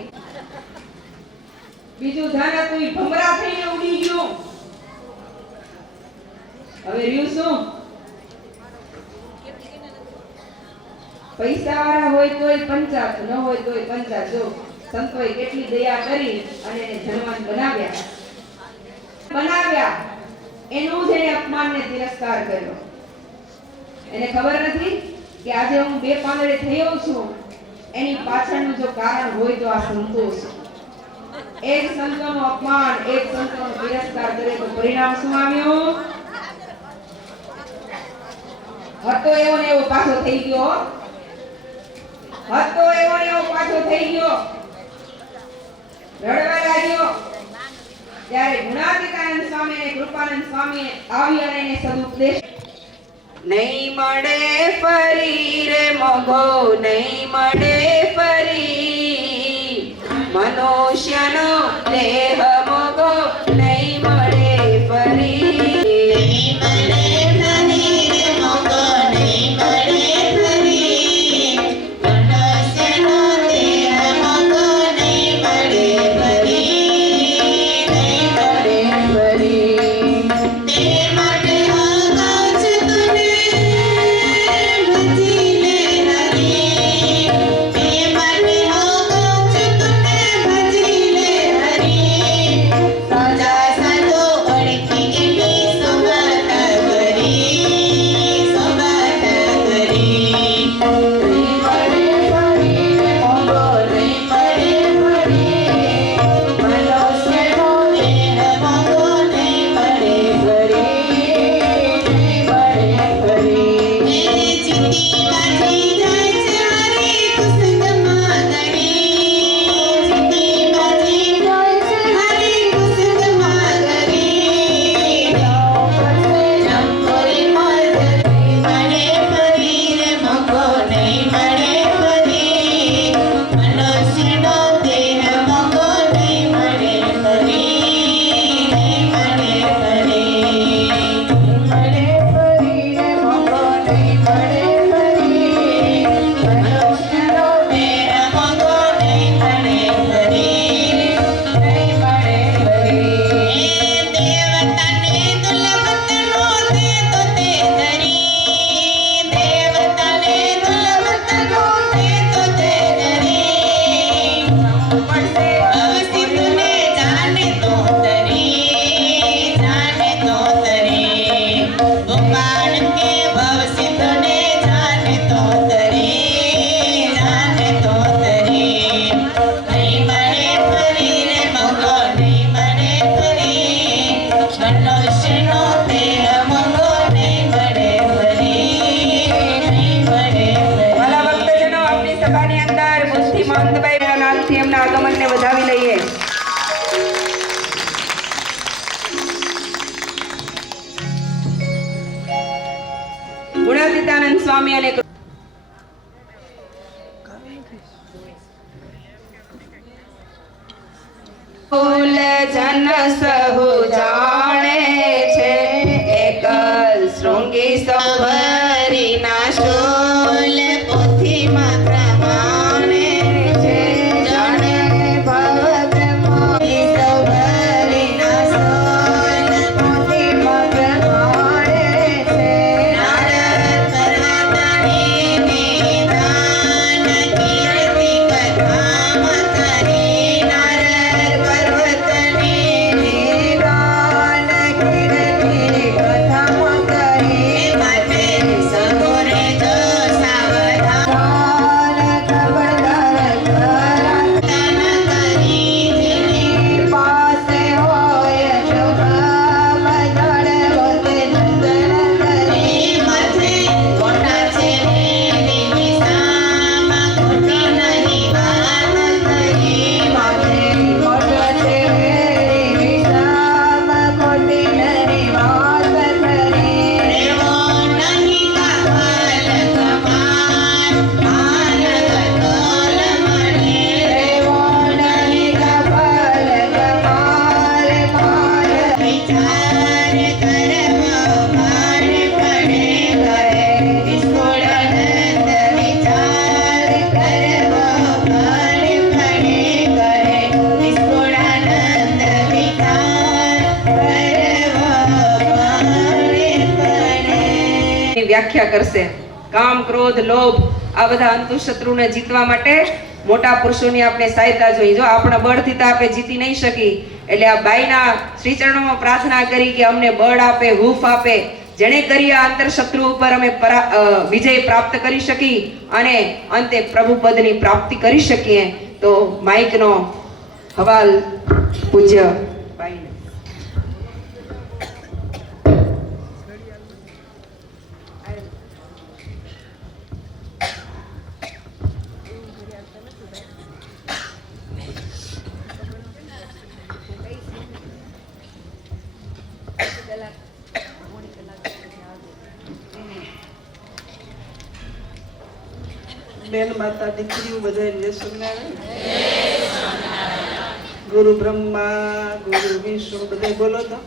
બીજું ધન હતું ઈ ભમરા થઈને ઉડી ગયું. હવે રહ્યું શું? પૈસા વાળા હોય તોય પંચાત, ન હોય તોય પંચાત. જો સંતોએ કેટલી દયા કરી અને એને ધનવાન બનાવ્યા. એનું જ એને અપમાન ને તિરસ્કાર કર્યો. એને ખબર નથી કે આજે હું 2 પાંદડે થયો છું, એની પાછળનું જો કારણ હોય તો આ સંતો છે. એક સંતોનું અપમાન, એક સંતોનો તિરસ્કાર કરે તો પરિણામ શું આવ્યું? હતો એવો ને એવો પાછો થઈ ગયો. હતો એવો ને એવો પાછો થઈ ગયો. રડવા લાગ્યો. ત્યારે ગુણાતીતાનંદ સ્વામી અને કૃપાનંદ સ્વામી આવી અને એને સદુપદેશ નહીં મળે ફરી રે મોઘો નહીં મળે ફરી મનુષ્યનો દેહ મોઘો નહીં મળે ફરી નહીં મળે ફરી રે મોગો નહીં મળે ફરી મનુષ્યનો દેહ મોગો નહીં મળે ફરી નહીં મળે ફરી તે માટે અગાઉ જ તને ભજી લે હરી તે માટે અગાઉ જ તને ભજી લે હરી સાજા સાધો ઓળખી એની સોગત કરી સોગત કરી નહીં મળે ફરી રે મોગો નહીં મળે ફરી મનુષ્યનો દેહ મોગો નહીં મળે ફરી નહીં મળે ફરી એ ચીટી બાજી જાય છે હરી કુસુમમાં ગરી ચીટી બાજી જાય છે હરી કુસુમમાં ગરી જંબોરી મર નહીં મળે ફરી રે મોગો નહીં મળે ફરી મનુષ્યનો દેહ મોગો નહીં મળે ફરી નહીં મળે ફરી મળે ફરી રે મોગો નહીં મળે ફરી મનુષ્યનો દેહ મોગો નહીં મળે ફરી નહીં મળે ફરી એ દેવતાને દુર્લભતનો તે તો તે ધરી દેવતાને દુર્લભતનો તે તો તે ધરી અવસિતને જાને તો તરી જાને તો તરી ગોપાલ કે ભવસિતને જાને તો તરી જાને તો તરી નહીં મળે ફરી રે મોગો નહીં મળે ફરી મનુષ્યનો દેહ મોગો નહીં મળે ફરી નહીં મળે વાલા ભક્તજનો આપણી સભાની અંદર બુદ્ધિમંતભાઈ નામથી એમના આગમનને વધાવી લઈએ. ગુણાતીતાનંદ સ્વામી અને ફૂલ જન સહુ જાણે છે એક શૃંગી સૌભરીના શોલ પોથીમાં પ્રમાણે છે જાણે ભવગ્રમોની સૌભરીના શોલ પોથીમાં પ્રમાણે છે નારદ પર્વતની નિદાન કીર્તિ કથામાં કરી નારદ પર્વતની નિદાન કીર્તિ કથામાં કરી માટે સગોરે જો સાવધાન ખબરદાર કરાતન કરી જેની પાસે હોય શુભમ જળવો તે નંદન કરી માથે મોટા છે દેવી સામા ખોટી નહીં વાત કરી માથે મોટા છે દેવી સામા ખોટી નહીં વાત કરી રેવો નહીં કાપલ કમાન માન ગતોલ મણે રેવો નહીં કાપલ કમાલ માન વિચાર કરવો માન પડે કરે વિસ્ફોડનંદ વિચાર કરવો માન પડે કરે વિસ્ફોડનંદ વિચાર કરવો માન પડે ની વ્યાખ્યા કરશે. કામ ક્રોધ લોભ આ બધા અંતુ શત્રુને જીતવા માટે મોટા પુરુષોની આપણે સહાયતા જોઈ. જો આપણા બળથી તો આપણે જીતી નહીં શકી એટલે આ બાઈના શ્રી ચરણોમાં પ્રાર્થના કરી કે અમને બળ આપે હૂફ આપે જેણે કરી આ અંતર શત્રુ ઉપર અમે વિજય પ્રાપ્ત કરી શકી અને અંતે પ્રભુ પદની પ્રાપ્તિ કરી શકીએ. તો માઇકનો હવાલ પૂજ્ય બાઈને. બેન માતા દીકરીઓ બધા જય સ્વામિનારાયણ. ગુરુ બ્રહ્મા ગુરુ વિષ્ણુ બધા બોલો તો.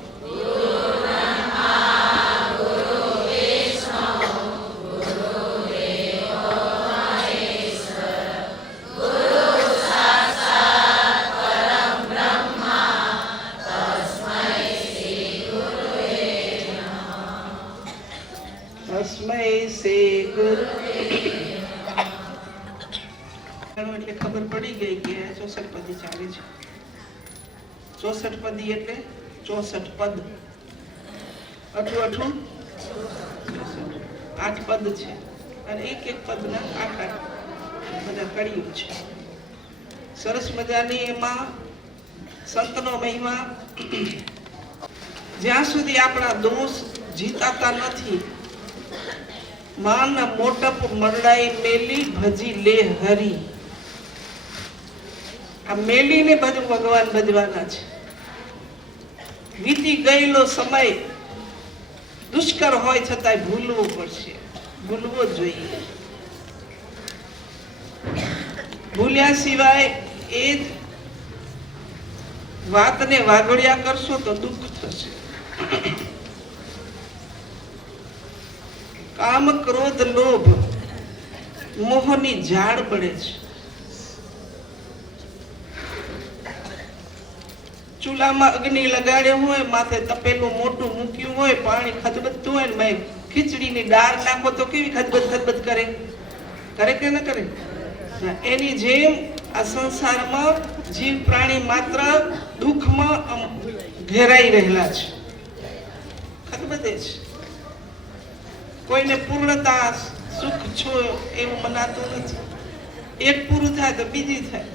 તસ્મૈ શ્રી ગુરુ. એટલે ખબર પડી ગઈ કે 64 પદી ચાલે છે. 64 પદી એટલે 64 પદ. અઠું 8 પદ છે અને એક પદના 8 બધા કડીઓ છે. સરસ મજાની એમાં સંતનો મહિમા. જ્યાં સુધી આપણા દોષ જીતાતા નથી, માન મોટપ મરડાઈ મેલી ભજી લે હરી. આ મેલીને બધું ભગવાન ભજવાના છે. વીતી ગયેલો સમય દુષ્કર હોય છતાંય ભૂલવો પડશે, ભૂલવો જોઈએ. ભૂલ્યા સિવાય એ જ વાતને વાગોળ્યા કરશો તો દુઃખ થશે. કામ ક્રોધ લોભ મોહની ઝાડ પડે છે. ચૂલામાં અગ્નિ લગાડ્યો હોય, માથે તપેલું મોટું મૂક્યું હોય, પાણી ખદબદતું હોય ને ખીચડીની દાળ નાખો તો કેવી ખદબદ કરે? કરે કે ન કરે? એની જેમ આ સંસારમાં જીવ પ્રાણી માત્ર દુઃખમાં ઘેરાઈ રહેલા છે, ખદબદે છે. કોઈને પૂર્ણતા સુખ છો એવું મનાતું નથી. એક પૂરું થાય તો બીજી થાય.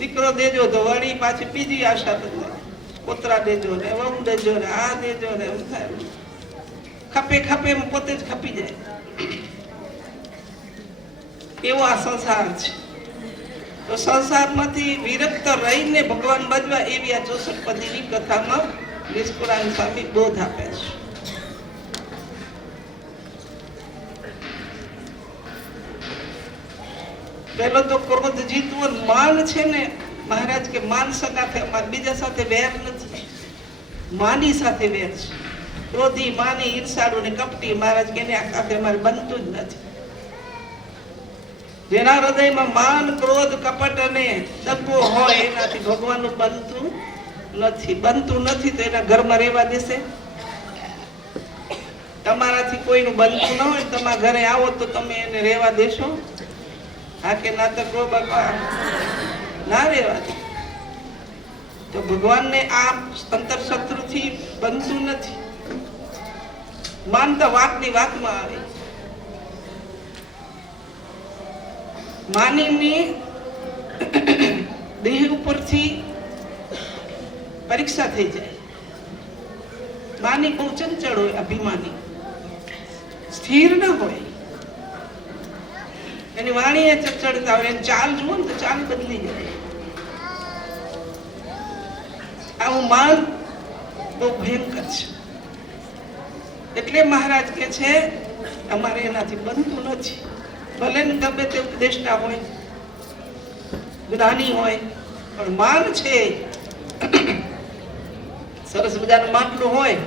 દીકરો દેજો તો વળી પાછી બીજી આશા બદલાય. પોતરા દેજો ને વહુ દેજો ને આ દેજો ને એવું થાય. ખપે ખપે પોતે જ ખપી જાય. એવો આ સંસાર છે. તો સંસારમાંથી વિરક્ત રહીને ભગવાન ભજવા એવી આ 64 પદીની કથામાં નિષ્કુળાન સ્વામી બોધ આપે છે. પહેલો તો ક્રોધ જીતવો. માન છે ને મહારાજ કે માન સગાથે અમારે બીજા સાથે વેર નથી, માની સાથે વેર છે. ક્રોધી માની ઈર્ષાળુ ને કપટી મહારાજ કે આ સાથે અમારે બનતું જ નથી. જેના હૃદયમાં માન ક્રોધ કપટ અને દગો હોય એનાથી ભગવાનનું બનતું નથી તો એના ઘરમાં રહેવા દેશે? તમારાથી કોઈનું બનતું ન હોય, તમારા ઘરે આવો તો તમે એને રહેવા દેશો? હા કે ના? તો કહો બાપા ના રહેવા દે. તો ભગવાનને આ અંતર શત્રુથી બનતું નથી. માનતા વાતની વાતમાં આવે. માનીની દેહ ઉપરથી પરીક્ષા થઈ જાય. માની બહુ ચંચળ હોય, અભિમાની, સ્થિર ન હોય. એની વાણી એ ચંચળતા હોય. એની ચાલ જુઓ ને તો ચાલ બદલી જાય. આવું માન બહુ ભયંકર છે. એટલે મહારાજ કે છે અમારે એનાથી બનતું નથી. ભલે ને ગમે તે ઉપદેશના હોય, જ્ઞાની હોય, પણ માન છે. સરસ મજાનું માટલું હોય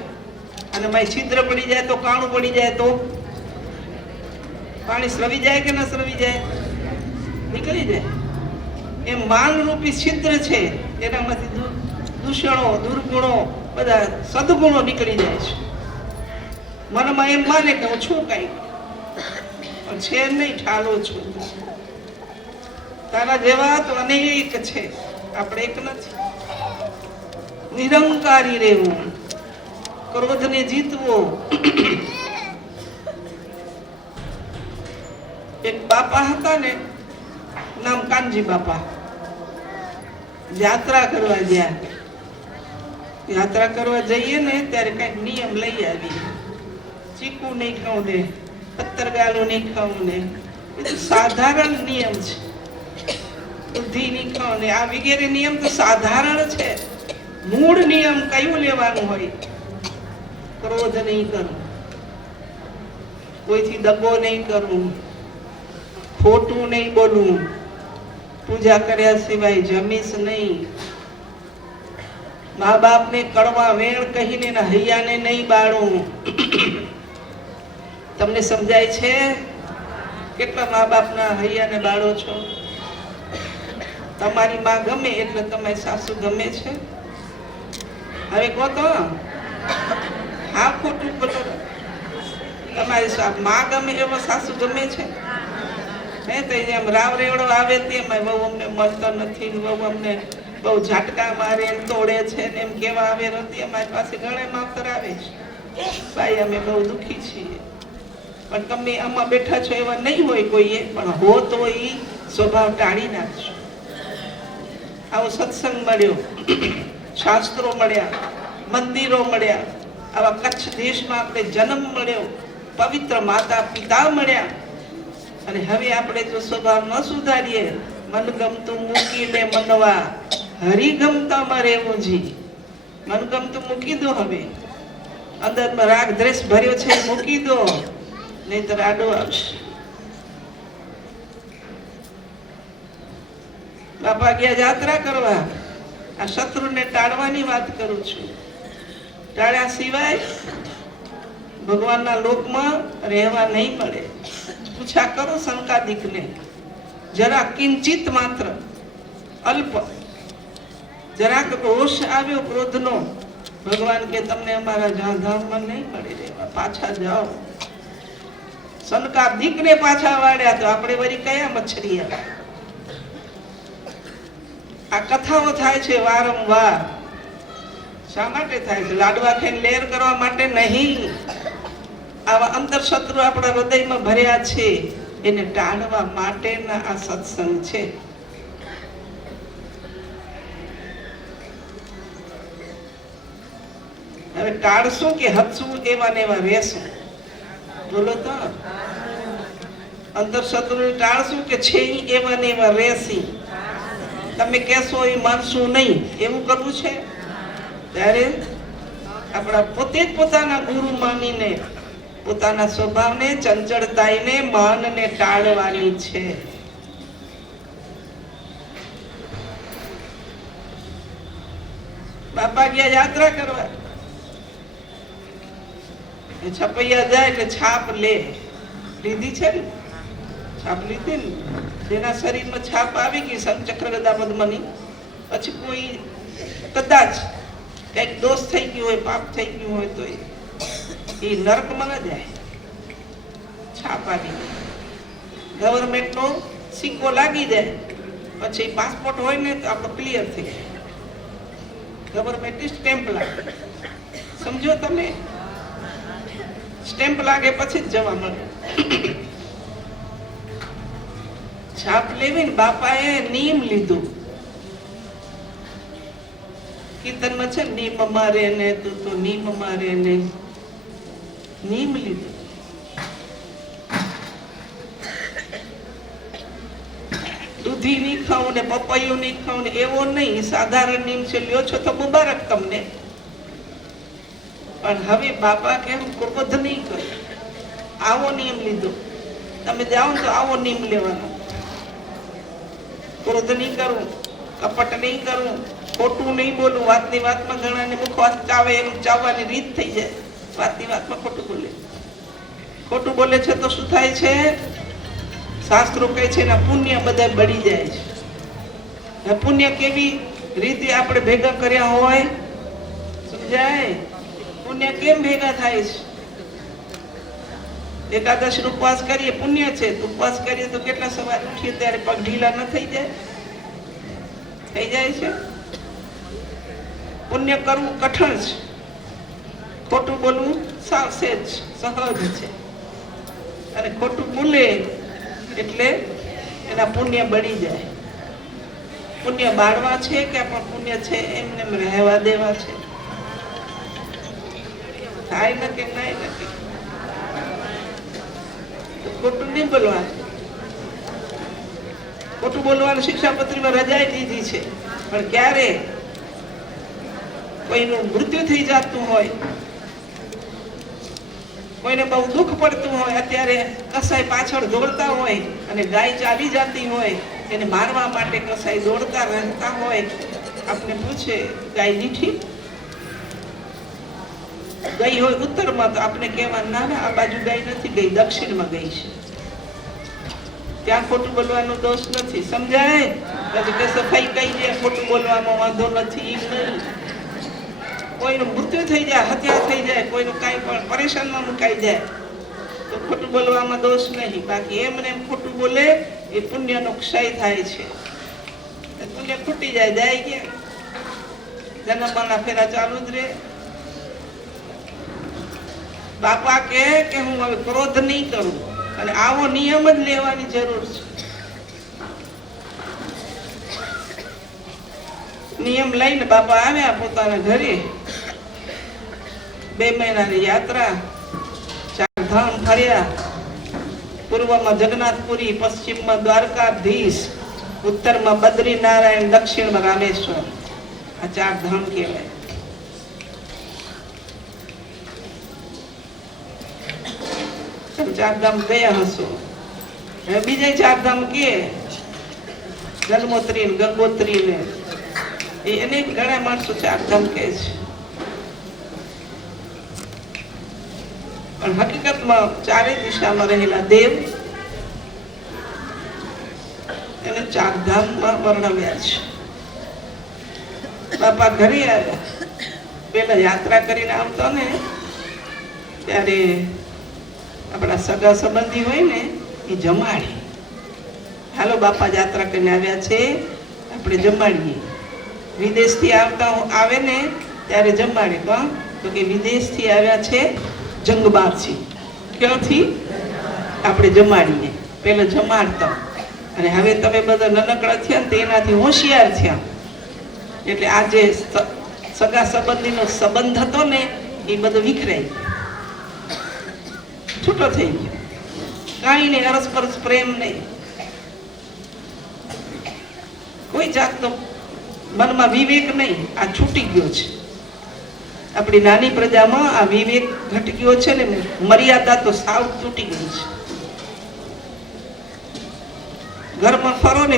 અને માય છિદ્ર પડી જાય તો, કાણું પડી જાય તો પાણી સ્રવી જાય કે ના સ્રવી જાય? નીકળી જાય. એ માન રૂપી છિદ્ર છે, એનામાંથી દૂષણો દુર્ગુણો બધા સદગુણો નીકળી જાય છે. મનમાં એમ માને કે હું છું કઈ, પણ છે નહીં, ઠાલો છું. તારા જેવા તો અનેક છે, આપણે એક નથી. નિરંકારી રહેવું, ક્રોધને જીતવો. એક બાપા હતા ને, નામ કાનજી બાપા. યાત્રા કરવા ગયા. યાત્રા કરવા જઈએ ને ત્યારે કઈક નિયમ લઈ આવી. ચીકુ નહીં ખાવું ને, પત્તરગાલું નહીં ખાવું ને, એ તો સાધારણ નિયમ છે. બુદ્ધિ નહીં ખાવું ને, આ વગેરે નિયમ તો સાધારણ છે. મૂળ નિયમ કયું લેવાનું હોય? ક્રોધ નહીં કરવું, કોઈથી દગો નહીં કરવું, ખોટું નહીં બોલવું, પૂજા કર્યા સિવાય જમીશ નહીં, મા બાપને કડવા વેણ કહીને એના હૈયાને નહીં બાળવું. તમને સમજાય છે? કેટલા મા બાપના હૈયાને બાળો છો? તમારી માં ગમે એટલે તમારી સાસુ ગમે છે? હવે કહો તો, હા ખોટું બોલો. તમારી માં ગમે એવો સાસુ ગમે છે? હે તો એમ રાવ રેવડો આવે તેમાં બહુ અમને મળતો નથી, બહુ અમને બહુ ઝાટકા મારે તોડે છે ને એમ કેવા આવે નથી. અમારી પાસે ઘણા માવતર આવે છે, ભાઈ અમે બહુ દુઃખી છીએ. પણ તમે આમાં બેઠા છો એવા નહીં હોય કોઈએ, પણ હો તો એ સ્વભાવ ટાળી નાખશો. આવો સત્સંગ મળ્યો, શાસ્ત્રો મળ્યા, મંદિરો મળ્યા, આવા કચ્છ દેશમાં આપણે જન્મ મળ્યો, પવિત્ર માતા પિતા મળ્યા, અને હવે આપણે જો સ્વભાવ ન સુધારીએ, મનગમતું મૂકીને મનવા હરિગમતામાં રહેવું. જી મનગમતું મૂકી દો, હવે અંદરમાં રાગ દ્વેષ ભર્યો છે મૂકી દો, નહીતર આડો આવશે. બાપા ગયા યાત્રા કરવા, આ શત્રુને ટાળવાની વાત કરું છું. ટાળ્યા સિવાય ભગવાનના લોકમાં રહેવા નહીં મળે. પૂછા કરો શંકાદિકને, જરા કિંચિત માત્ર અલ્પ જરાક રોષ આવ્યો ક્રોધનો, ભગવાન કે તમને અમારા ધામમાં નહીં મળી રહેવા, પાછા જાઓ. શંકાદિકને પાછા વાળ્યા તો આપણે વળી કયા મચ્છરિયા. આ કથાઓ થાય છે વારંવાર. શા માટે થાય છે? લાડવા ખાઈને લેર કરવા માટે નહીં. આવા અંતર શત્રુ આપણા હૃદયમાં ભર્યા છે, એને ટાળવા માટેના આ સત્સંગ છે. હવે ટાળશું કે હદશું એવા ને એવા રહેશું? બોલો તો. અંતર શત્રુ ટાળશું કે છે એવા ને એવા રહેશી? તમે કહેશો એ માનશું નહીં, એવું કરવું છે? ત્યારે આપણા પોતે જ પોતાના ગુરુ માનીને પોતાના સ્વભાવને, ચંચળતાઈને, મનને ટાળવાની છે. બાપા ગયા યાત્રા કરવા, છપૈયા જાય એટલે છાપ લે. લીધી છે ને છાપ? લીધી ને. જેના શરીરમાં છાપ આવી ગઈ શંખચક્ર ગદા પદ્મની, પછી કોઈ કદાચ કઈક દોષ થઈ ગયો હોય, પાપ થઈ ગયું હોય તો એ નરકમાં ન જાય. છાપ આવી ગઈ, ગવર્મેન્ટનો સિક્કો લાગી જાય, પછી પાસપોર્ટ હોય ને તો આપણો ક્લિયર થઈ જાય. ગવર્મેન્ટની સ્ટેમ્પ લાગે, સમજો તમે? સ્ટેમ્પ લાગે પછી જ જવા મળે. છાપ લેવી ને બાપાએ નિયમ લીધું. કીર્તનમાં છે નિયમ મારે ને તું તો નિયમ મારે ને, નિયમ લીધું. દૂધી નહીં ખાવું ને પપૈયું નહીં ખાવું ને એવો નહીં, સાધારણ નિયમ છે. લ્યો છો તો મુબારક તમને, પણ હવે બાપા કેમ ક્રોધ નહીં કરો, આવો નિયમ લીધો. તમે જાઓ તો આવો નિયમ લેવાનો. ક્રોધ નહીં કરવું, કપટ નહીં કરવું, ખોટું નહીં બોલવું. વાતની વાતમાં ઘણાને મુખવાસ ચાવે એનું ચાવવાની રીત થઈ જાય. વાતની વાતમાં ખોટું બોલે. ખોટું બોલે છે તો શું થાય છે? શાસ્ત્રો કહે છે એના પુણ્ય બધા બળી જાય છે. પુણ્ય કેવી રીતે આપણે ભેગા કર્યા હોય સમજાય? પુણ્ય કેમ ભેગા થાય છે? એકાદશી ઉપવાસ કરીએ પુણ્ય છે, ઉપવાસ કરીએ તો કેટલા સવારે ઉઠીએ ત્યારે પગ ઢીલા ન થઈ જાય? થઈ જાય છે. પુણ્ય કરવું કઠણ છે, ખોટું બોલવું સાવ સહેજ સહજ છે. અને ખોટું બોલે એટલે એના પુણ્ય બળી જાય. પુણ્ય બાળવા છે કે આપણા પુણ્ય છે એમને રહેવા દેવા છે? થાય ને કે નહીં નથી? ખોટું નહીં બોલવાનું. ખોટું બોલવાનું શિક્ષાપત્રીમાં રજાઈ દીધી છે, પણ ક્યારે કોઈનું મૃત્યુ થઈ જતું હોય કોઈને બહુ દુઃખ પડતું હોય, અત્યારે કસાઈ પાછળ દોડતા હોય અને ગાય ચાલી જતી હોય, એને મારવા માટે કસાઈ દોડતા રહેતા હોય, આપને પૂછે ગાય દીઠી ગઈ હોય ઉત્તરમાં, તો આપણે કહેવા ના ના, આ બાજુ ગાય નથી ગઈ, દક્ષિણમાં ગઈ છે. ત્યાં ખોટું બોલવાનો દોષ નથી, સમજાય? પછી કે સફાઈ કઈ જાય, ખોટું બોલવામાં વાંધો નથી. નહીં, કોઈનું મૃત્યુ થઈ જાય, હત્યા થઈ જાય, કોઈનું કાંઈ પણ પરેશાનમાં મુકાઈ જાય તો ખોટું બોલવામાં દોષ નહીં. બાકી એમને એમ ખોટું બોલે એ પુણ્યનો ક્ષય થાય છે. પુણ્ય ખૂટી જાય, જાય ગયા જન્મવાના ફેરા ચાલુ જ રહે. બાપા કે હું હવે ક્રોધ નહીં કરું, અને આવો નિયમ જ લેવાની જરૂર છે. નિયમ લઈને બાપા આવ્યા પોતાના ઘરે. 2 મહિનાની યાત્રા, 4 ધામ ફર્યા. પૂર્વમાં જગન્નાથપુરી, પશ્ચિમમાં દ્વારકાધીશ, ઉત્તરમાં બદ્રીનારાયણ, દક્ષિણમાં રામેશ્વર. આ 4 ધામ કહેવાય. ચાર ધામ ગયા હશો. હવે બીજા 4 ધામ કે જન્મોત્રી ને ગંગોત્રી ને, એને ઘણા માણસો 4 ધામ કહે છે. પણ હકીકતમાં 4 દિશામાં રહેલા દેવ એને 4 ધામમાં વર્ણવ્યા છે. બાપા ઘરે આવ્યા, પેલા યાત્રા કરીને આવતો ને ત્યારે આપણા સગા સંબંધી હોય ને એ જમાડે. હાલો બાપા યાત્રા કરીને આવ્યા છે, આપણે જમાડીએ. વિદેશથી આવતા આવે ને ત્યારે જમાડે. પણ તો કે વિદેશથી આવ્યા છે જંગબારથી, ક્યાંથી આપણે જમાડીએ. પેલા જમાડતા, અને હવે તમે બધા નાનકડા થયા ને તેનાથી હોશિયાર થયા, એટલે આ જે સગા સંબંધીનો સંબંધ હતો ને એ બધો વિખરાઈ ગયો, છૂટો થઈ ગયો. કાંઈ નહીં, અરસપરસ પ્રેમ નહીં, કોઈ જાતનો મનમાં વિવેક નહીં. આ છૂટી ગયો છે. આપણી નાની પ્રજામાં આ વિવેક ઘટી ગયો છે ને, મર્યાદા તો સાવ તૂટી ગઈ છે. ઘરમાં ફરો ને,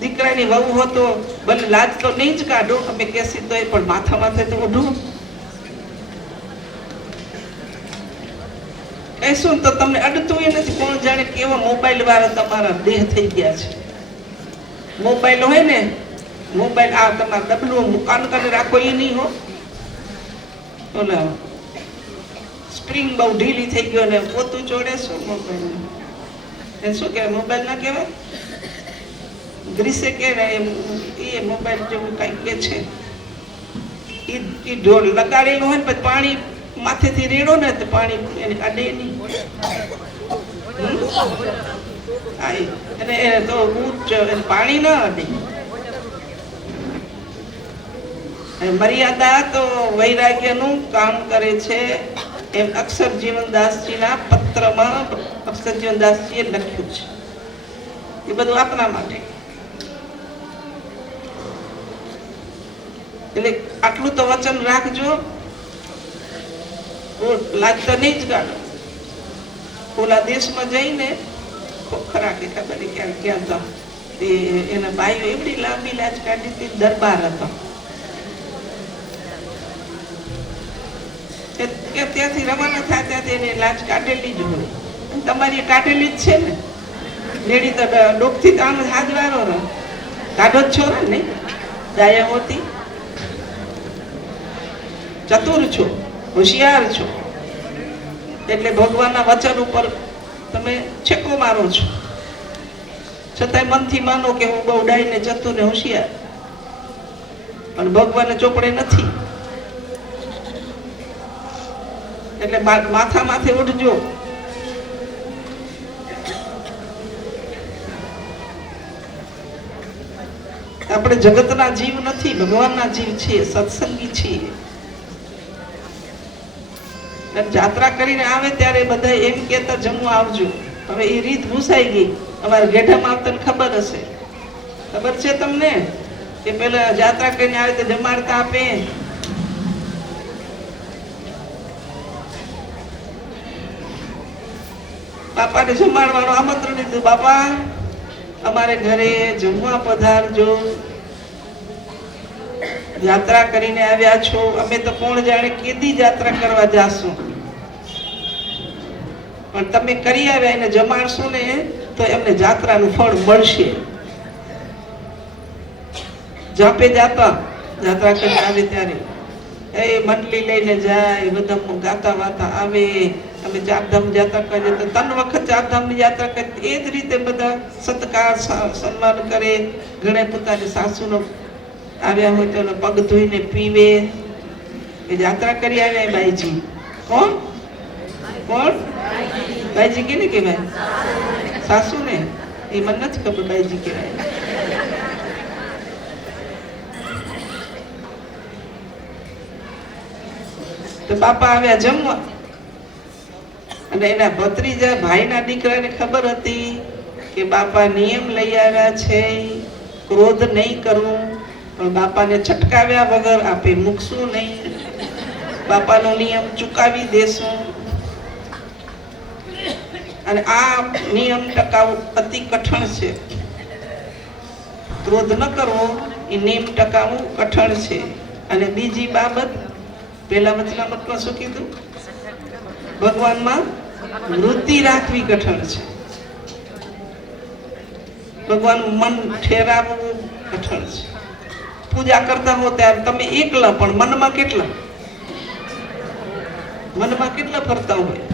દીકરાની વહુ હો તો ભલે લાજ તો નહીં જ કાઢો, અમે કેસી તો પણ માથા માથે તો ઓઢું કહેશું તો તમને અડતું નથી. કોણ જાણે કેવા મોબાઈલ વાળા તમારા દેહ થઈ ગયા છે. મોબાઈલ હોય ને, મોબાઈલ આ તમારા ડબલું મુકાન કરી રાખો એ નહીં હો, ઓલા સ્પ્રિંગ બહુ ઢીલી થઈ ગયો ને પોતું ચોડે શું મોબાઈલ એને શું કહેવાય? મોબાઈલ ના કહેવાય, ગ્રીસે કહેવાય. એ મોબાઈલ જેવું કંઈક કે છે. એ ઢોલ લગાડેલું હોય ને પછી પાણી માથેથી રેડો ને તો પાણી એને કાઢે નહીં. એને તો પાણી ના અડે. મર્યાદા તો વૈરાગ્યનું કામ કરે છે, એમ અક્ષર જીવનદાસજીના પત્રમાં અક્ષર જીવનદાસજીએ લખ્યું છે. એ બધું આપણા માટે. એટલે આટલું તો વચન રાખજો, લાજ તો નહીં જ કાઢો. ઓલા દેશમાં જઈને ખરા કે ખબર ક્યાં ગયા હતા, એના ભાઈઓ એવડી લાંબી લાજ કાઢી હતી, દરબાર હતો. ત્યાંથી રવાના થાય ત્યાંથી એને લાજ કાઢેલી જ હોય. તમારી કાઢેલી જ છે ને, લેડી તો ડોકથી તો આમ હાજવારો રહો, કાઢો જ છો ને, નહીં દાયા હોતી. ચતુર છો, હોશિયાર છો, એટલે ભગવાનના વચન ઉપર તમે છેકો મારો છો. છતાંય મનથી માનો કે હું બહુ ડાઈને ચતુર ને હોશિયાર, પણ ભગવાનને ચોપડે નથી. એટલે માથા માથે ઉઠજો. આપણે જગતના જીવ નથી, ભગવાનના જીવ છીએ, સત્સંગી છીએ. જાત્રા કરીને આવે ત્યારે બધા એમ કહેતા જમવા આવજો. હવે એ રીત ભૂસાઈ ગઈ. અમારા ગેઢામાં આવતા ખબર હશે, ખબર છે તમને કે પેલા જાત્રા કરીને આવે તો જમાડતા આપે. બાપાને જમાડવાનું આમંત્રણ દીધું, બાપા અમારે ઘરે જમવા પધારજો, યાત્રા કરીને આવ્યા છો, અમે તો કોણ જાણે કેદી યાત્રા કરવા જાશું, પણ તમે કરી આવ્યા એને જમાડશો ને તો એમને જાત્રાનું ફળ મળશે. જાપે જાતા યાત્રા કરીને આવે ત્યારે એ મંડલી લઈને જાય, બધા ગાતા વાતા આવે. અમે ચારધામ યાત્રા કરીએ તો 3 વખત ચારધામની યાત્રા કરી, એ જ રીતે બધા સત્કાર સન્માન કરે. ઘણે પોતાની સાસુનો આવ્યા હોય તો એનો પગ ધોઈને પીવે. એ યાત્રા કરી આવ્યા બાઈજી. કોણ કોણ બાઈજી કેને કહેવાય? સાસુ ને. એ મને નથી ખબર બાઈજી કહેવાય. તો બાપા આવ્યા જમવા, અને એના ભત્રીજા ભાઈના દીકરાને ખબર હતી કે બાપા નિયમ લઈ આવ્યા છે, ક્રોધ નહીં કરવું, પણ બાપાને છટકાવ્યા વગર આપે મૂકશું નહીં, બાપાનો નિયમ ચૂકાવી દેશું. અને આ નિયમ ટકાવવું અતિ કઠણ છે. ક્રોધ ન કરવો એ નિયમ ટકાવવું કઠણ છે. અને બીજી બાબત, પેલા વચનામૃતમાં શું કીધું? ભગવાનમાં વૃત્તિ રાખવી કઠણ છે. ભગવાનનું મન ઠેરાવવું કઠણ છે. પૂજા કરતા હો ત્યારે તમે એકલા, પણ મનમાં કેટલા ફરતા હોય.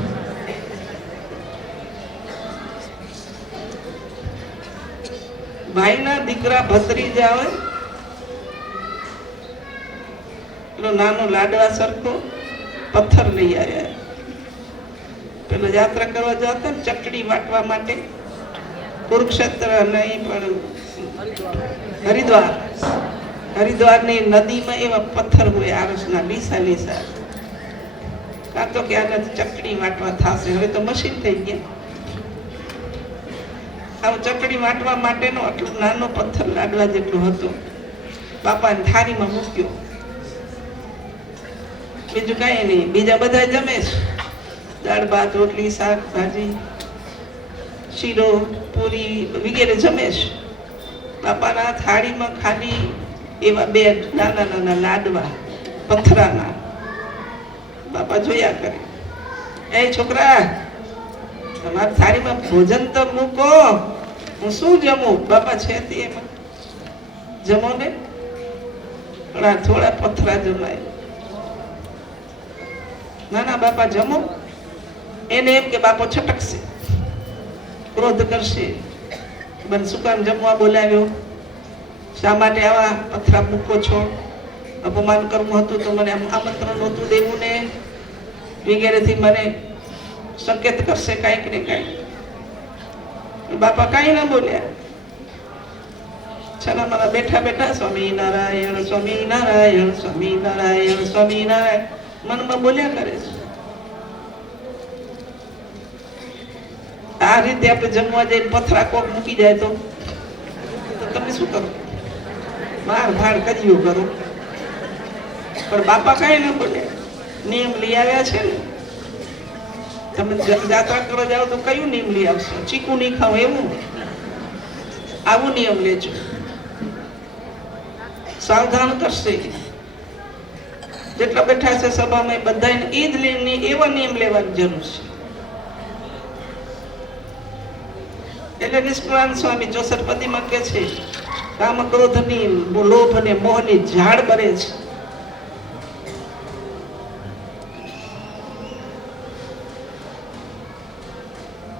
ભાઈના દીકરા ભત્રીજા હોય, પેલો નાનો લાડવા સરખો પથ્થર લઈ આવ્યા. પેલો યાત્રા કરવા જતા ચકડી વાટવા માટે કુરુક્ષેત્ર નહીં પણ હરિદ્વારની નદીમાં એવા પથ્થર હોય આરસના, લીસા લીસા. કાં તો કે આને ચકડી વાટવા થશે. હવે તો મશીન થઈ ગયા. આવું ચકડી વાટવા માટેનો આટલો નાનો પથ્થર લાડવા જેટલો હતો, બાપાની થાળીમાં મૂક્યો. બીજું કઈ નહીં, બીજા બધા જમે છે. દાળ ભાત રોટલી શાક ભાજી શીરો પૂરી વગેરે જમે છે. બાપાના થાળીમાં ખાલી એવા 2 નાના નાના લાડવા પથરાના. બાપા જોયા કરે, એ છોકરા તમારી થાળીમાં ભોજન તો મૂકો, હું શું જમું? બાપા છે તે એમાં જમો ને, પણ થોડા પથરા જમાય. નાના બાપા જમો. એને એમ કે બાપો છટકશે, ક્રોધ કરશે, બન શું કામ જમવા બોલાવ્યો, શા માટે આવા પથરા મૂકો છો, અપમાન કરવું હતું તો મને આમંત્રણ નહોતું દેવું ને, વગેરેથી મને સંકેત કરશે કાંઈક ને કાંઈક. બાપા કાંઈ ના બોલ્યા. છાનામાં બેઠા બેઠા સ્વામિનારાયણ સ્વામિનારાયણ સ્વામિનારાયણ સ્વામિનારાયણ મનમાં બોલ્યા કરે છે. આ રીતે આપણે જમવા જઈને પથરા કોક મૂકી જાય તો તમે શું કરો? માર ભાડ કર્યું કરો. પણ બાપા કઈ ન બોલ્યા. નિયમ લઈ આવ્યા છે ને, તમે યાત્રા કરવા જાઓ તો કયું નિયમ લઈ આવશો? ચીકુ નહીં ખાવ એવું? આવું નિયમ લેજો. સાવધાન કરશે. જેટલા બેઠા છે સભામાં બધાને એ જ એવા નિયમ લેવાની જરૂર છે. એટલે નિષ્કુળાનંદ સ્વામી 64 પદીમાં કહે છે, કામ ક્રોધની લોભ અને મોહની ઝાડ બરે છે.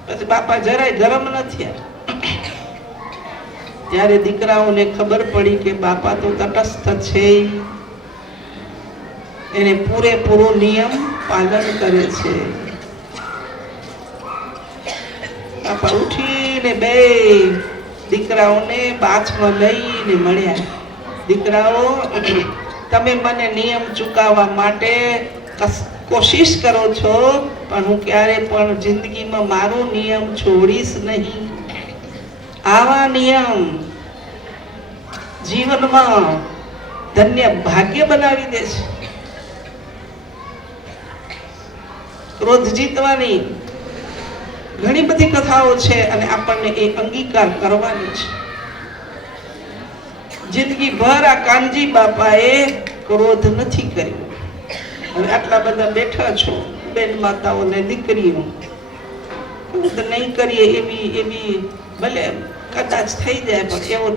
પછી બાપા જરાય ગરમ નથી. ત્યારે દીકરાઓને ખબર પડી કે બાપા તો તટસ્થ છે, એને પૂરેપૂરો નિયમ પાલન કરે છે. બાપા ઉઠીને 2 દીકરાઓને બાછમાં લઈને મળ્યા. દીકરાઓ, તમે મને નિયમ ચૂકવવા માટે કોશિશ કરો છો, પણ હું ક્યારે પણ જિંદગીમાં મારો નિયમ છોડીશ નહીં. આવા નિયમ જીવનમાં ધન્ય ભાગ્ય બનાવી દે છે. ક્રોધ જીતવાની, ઘણી બધી કથાઓ છે અને આપણને એ અંગીકાર કરવાની છે. જિંદગી ભર આ કાનજી બાપાએ ક્રોધ નથી કર્યો. હવે આટલા બધા બેઠા છો બેન માતાઓ ને દીકરીઓ, ક્રોધ નહીં કરીએ એવી ભલે કદાચ થઈ જાય, પણ એવો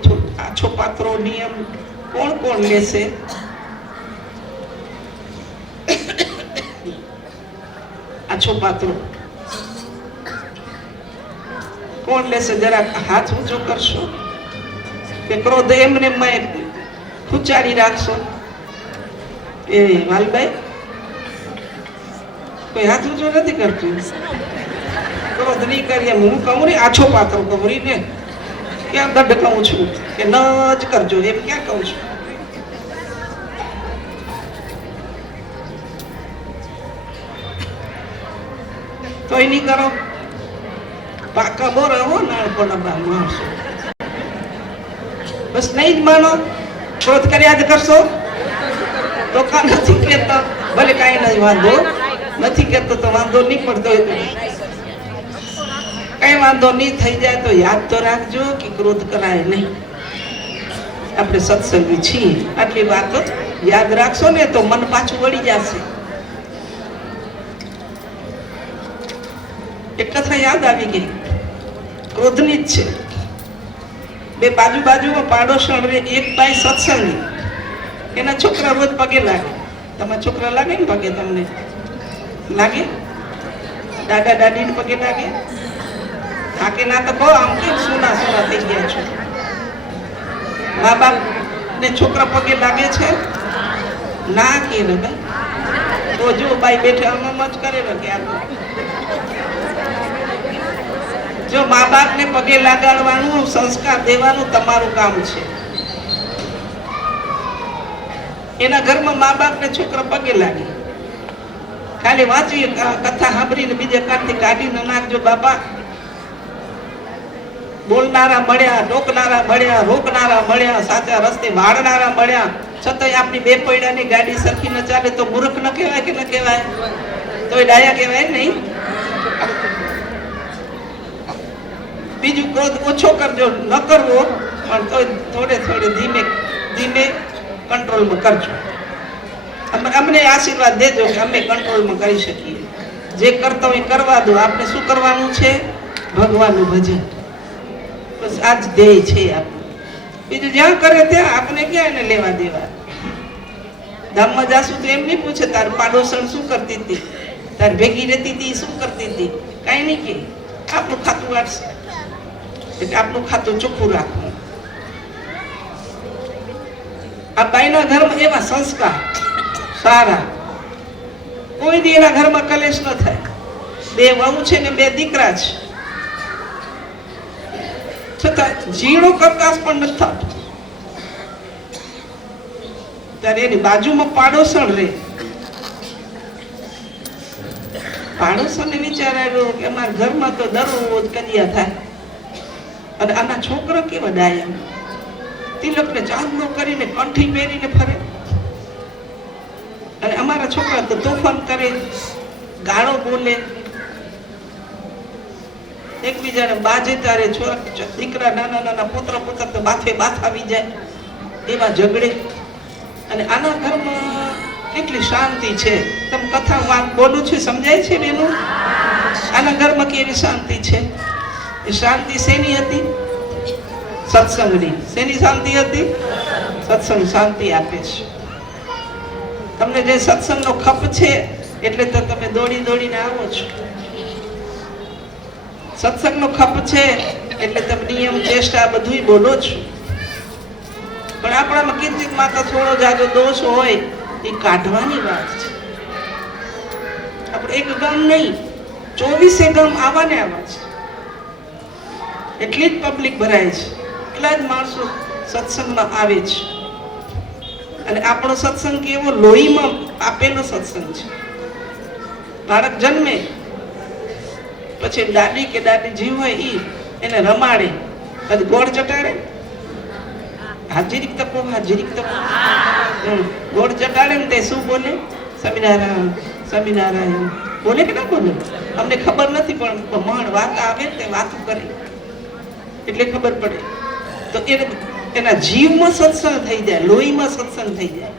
આછો પાત્રો નિયમ કોણ લેશે? આછો પાત્રો કોણ લેશે? જરા હાથ ઊંચો કરશો કે ક્રોધ એમને ખૂંચાડી રાખશો? એ વાલભાઈ કોઈ હાથ ઊંચો નથી કરતું. ક્રોધ નહીં કરીએ હું કહું ને આછો પાત્રો કહું ને, ક્યાં દઢ કહું છું કે ન જ કરજો એમ ક્યાં કહું છું? તો એ નહીં કરો. પાકા બોરા હો નાનપણમાં માણસો બસ નહીં જ માનો, ક્રોધ કર્યા જ કરશો તો કા નથી કહેતા ભલે કાંઈ નહીં વાંધો નથી કહેતો તો વાંધો નહીં પડતો, કઈ વાંધો નહીં થઈ જાય તો યાદ તો રાખજો કે ક્રોધ કરાય નહીં. આપણે સત્સંગી છીએ આટલી વાતો યાદ રાખશો ને તો મન પાછું વળી જશે. એક કથા યાદ આવી ગઈ, ક્રોધની જ છે. બે બાજુમાં પાડોશણ રે, એક બાઈ સત્સંગી, એના છોકરા રોજ પગે લાગે. તમારા છોકરા લાગે ને પગે? તમને લાગે? દાદા દાદી પગે લાગે? હા કે ના? તો કહો આમ કેમ સોના થઈ ગયા છો? મા બાપ ને છોકરા પગે લાગે છે? ના કે ને ભાઈ? તો જો બાઈ બેઠે આમ જ કરે ને કે જો મા બાપ ને પગે લગાડવાનું સંસ્કાર દેવાનું તમારું કામ છે. એના ઘરમાં મા બાપ ને છોકરા પગે લાગે, ખાલી વાંચી કથા સાંભળીને બીજા કાંઠથી કાઢીને નાખજો. બાપા બોલનારા મળ્યા, ટોકનારા મળ્યા, રોકનારા મળ્યા, સાચા રસ્તે વાળનારા મળ્યા, છતાંય આપણી બે પૈડાની ગાડી સરખી ન ચાલે તો મૂર્ખ ન કહેવાય કે ન કહેવાય? તો એ ડાયા કહેવાય નહીં? બીજું ક્રોધ ઓછો કરજો, ન કરવો પણ તો થોડે ધીમે કંટ્રોલમાં કરજો. અમને આશીર્વાદ દેજો કે અમે કંટ્રોલમાં કરી શકીએ. જે કરતા હોય કરવા દો. આપણે શું કરવાનું છે? ભગવાનનું ભજન. બસ આ જ ધ્યેય છે આપણું. બીજું જ્યાં કરે ત્યાં આપણે ક્યાં એને લેવા દેવા? ધામમાં જાશું તો એમ નહીં પૂછે તાર પાડોશણ શું કરતી હતી, તાર ભેગી રહેતી હતી શું કરતી હતી, કાંઈ નહીં કે આપણું ખાતું વાળશે. એટલે આપણું ખાતું ચોખ્ખું રાખવું. આ બાઈના ઘરમાં એવા સંસ્કાર સારા, કોઈ દી એના ઘરમાં કલેશ ન થાય. બે વહુ છે ને બે દીકરા છે, છતાં ઝીણો કરકાશ પણ નથી થતો. ત્યારે એની બાજુમાં પાડોશણ રહે. પાડોશણને વિચાર આવ્યો કે અમારા ઘરમાં તો દરરોજ કજિયા થાય અને આના છોકરા કેવા ડાયા, તિલકને ચાંદલો કરીને કંઠી પહેરીને ફરે, અને અમારા છોકરા તો તોફાન કરે, ગાળો બોલે, એકબીજાને બાજે તારે. દીકરા નાના પુત્ર તો બાથ આવી જાય, એવા ઝઘડે. અને આના ઘરમાં કેટલી શાંતિ છે. તમે કથા વાત બોલું છું સમજાય છે બેનું? આના ઘરમાં કેવી શાંતિ છે? એ શાંતિ શેની હતી? સત્સંગની. શેની શાંતિ હતી? સત્સંગ શાંતિ આપે છે. તમને જે સત્સંગનો ખપ છે એટલે તો તમે દોડીને આવો છો. સત્સંગનો ખપ છે એટલે તમે નિયમ ચેષ્ટા બધું બોલો છો. પણ આપણામાં કિંચિત માત્ર થોડો જાજો દોષ હોય એ કાઢવાની વાત છે. આપણે એક ગામ નહીં 24 ગામ આવા ને આવા છે. એટલી જ પબ્લિક ભરાય છે, એટલા જ માણસો સત્સંગમાં આવે છે. અને આપણો સત્સંગ કેવો લોહીમાં આપેલો સત્સંગ છે. બાળક જન્મે પછી દાદી કે દાદીજી હોય ઈ એને રમાડે, પછી ગોળ ચટાડે, હાજરી તકો ગોળ ચટાડે ને તે શું બોલે? સ્વામિનારાયણ સ્વામિનારાયણ બોલે કે ના બોલે? અમને ખબર નથી પણ મણ વાત આવે તે વાતો કરે એટલે ખબર પડે. તો એના જીવમાં સત્સંગ થઈ જાય, લોહીમાં સત્સંગ થઈ જાય,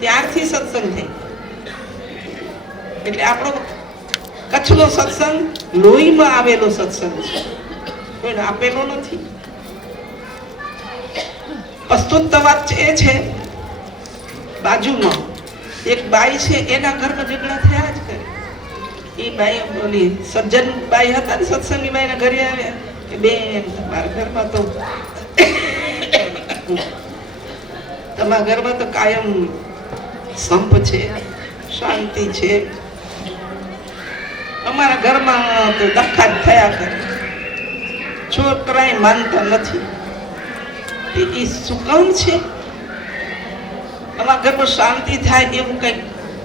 ત્યારથી સત્સંગ થઈ જાય. એટલે આપણો કચ્છનો સત્સંગ લોહીમાં આવેલો સત્સંગ છે, કોઈને આપેલો નથી. પ્રસ્તુત વાત એ છે, બાજુમાં એક બાઈ છે, એના ઘરમાં ઝઘડા થયા જ કરે. એ બાઈ બોલી સજ્જન બાઈ હતા ને, સત્સંગી બાઈ ના ઘરે આવ્યા કે બેન તમારા ઘરમાં તો તમારા ઘરમાં તો કાયમ સંપ છે, શાંતિ છે, અમારા ઘરમાં તો દખા જ થયા કરે, છોકરાએ માનતા નથી. એ શું કામ છે? અમારા ઘરમાં શાંતિ થાય એવું કઈ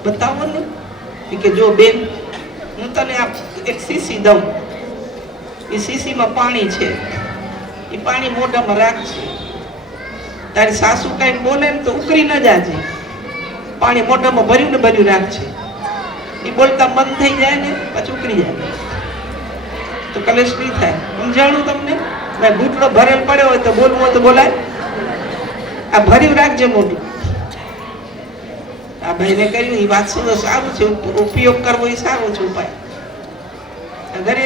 બતાવો ને. કે જો બેન, હું તને એક સીસી દઉં, એ સીસીમાં પાણી છે, એ પાણી મોઢામાં રાખજે. તારી સાસુ કઈ બોલે ને તો ઉકરી ન જાજે, પાણી મોઢામાં ભર્યું ને ભર્યું રાખજે. એ બોલતા બંધ થઈ જાય ને પછી ઉકરી જાય તો કલેશ નહીં થાય. સમજાણું તમને? ઘૂંટડો ભરેલ પડ્યો હોય તો બોલવું હોય તો બોલાય. આ ભર્યું રાખજે મોઢું. આ ભાઈને કહ્યું એ વાત સારું છે, ઉપયોગ કરવો એ સારો છે ઉપાય. ઘરે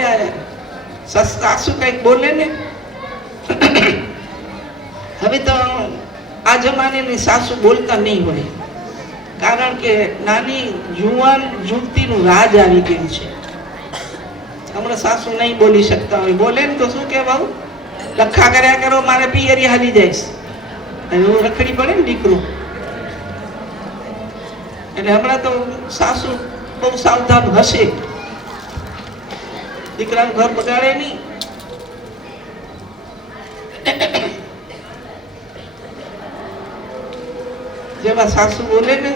સાસુ કઈક બોલે ને, હવે તો આ જમાનાની સાસુ બોલતા નહીં હોય, કારણ કે નાની જુવાન યુવતીનું રાજ આવી ગયું છે. હમણાં સાસુ નહીં બોલી શકતા હોય, બોલે ને તો શું કહેવાય, લખા કર્યા કરો, મારે પિયરી હાલી જઈશ. એવું રખડી પડે ને દીકરો. એટલે હમણાં તો સાસુ બહુ સાવધાન હશે, દીકરાનું ઘર બગાડે નહીં. જેમાં સાસુ બોલે ને,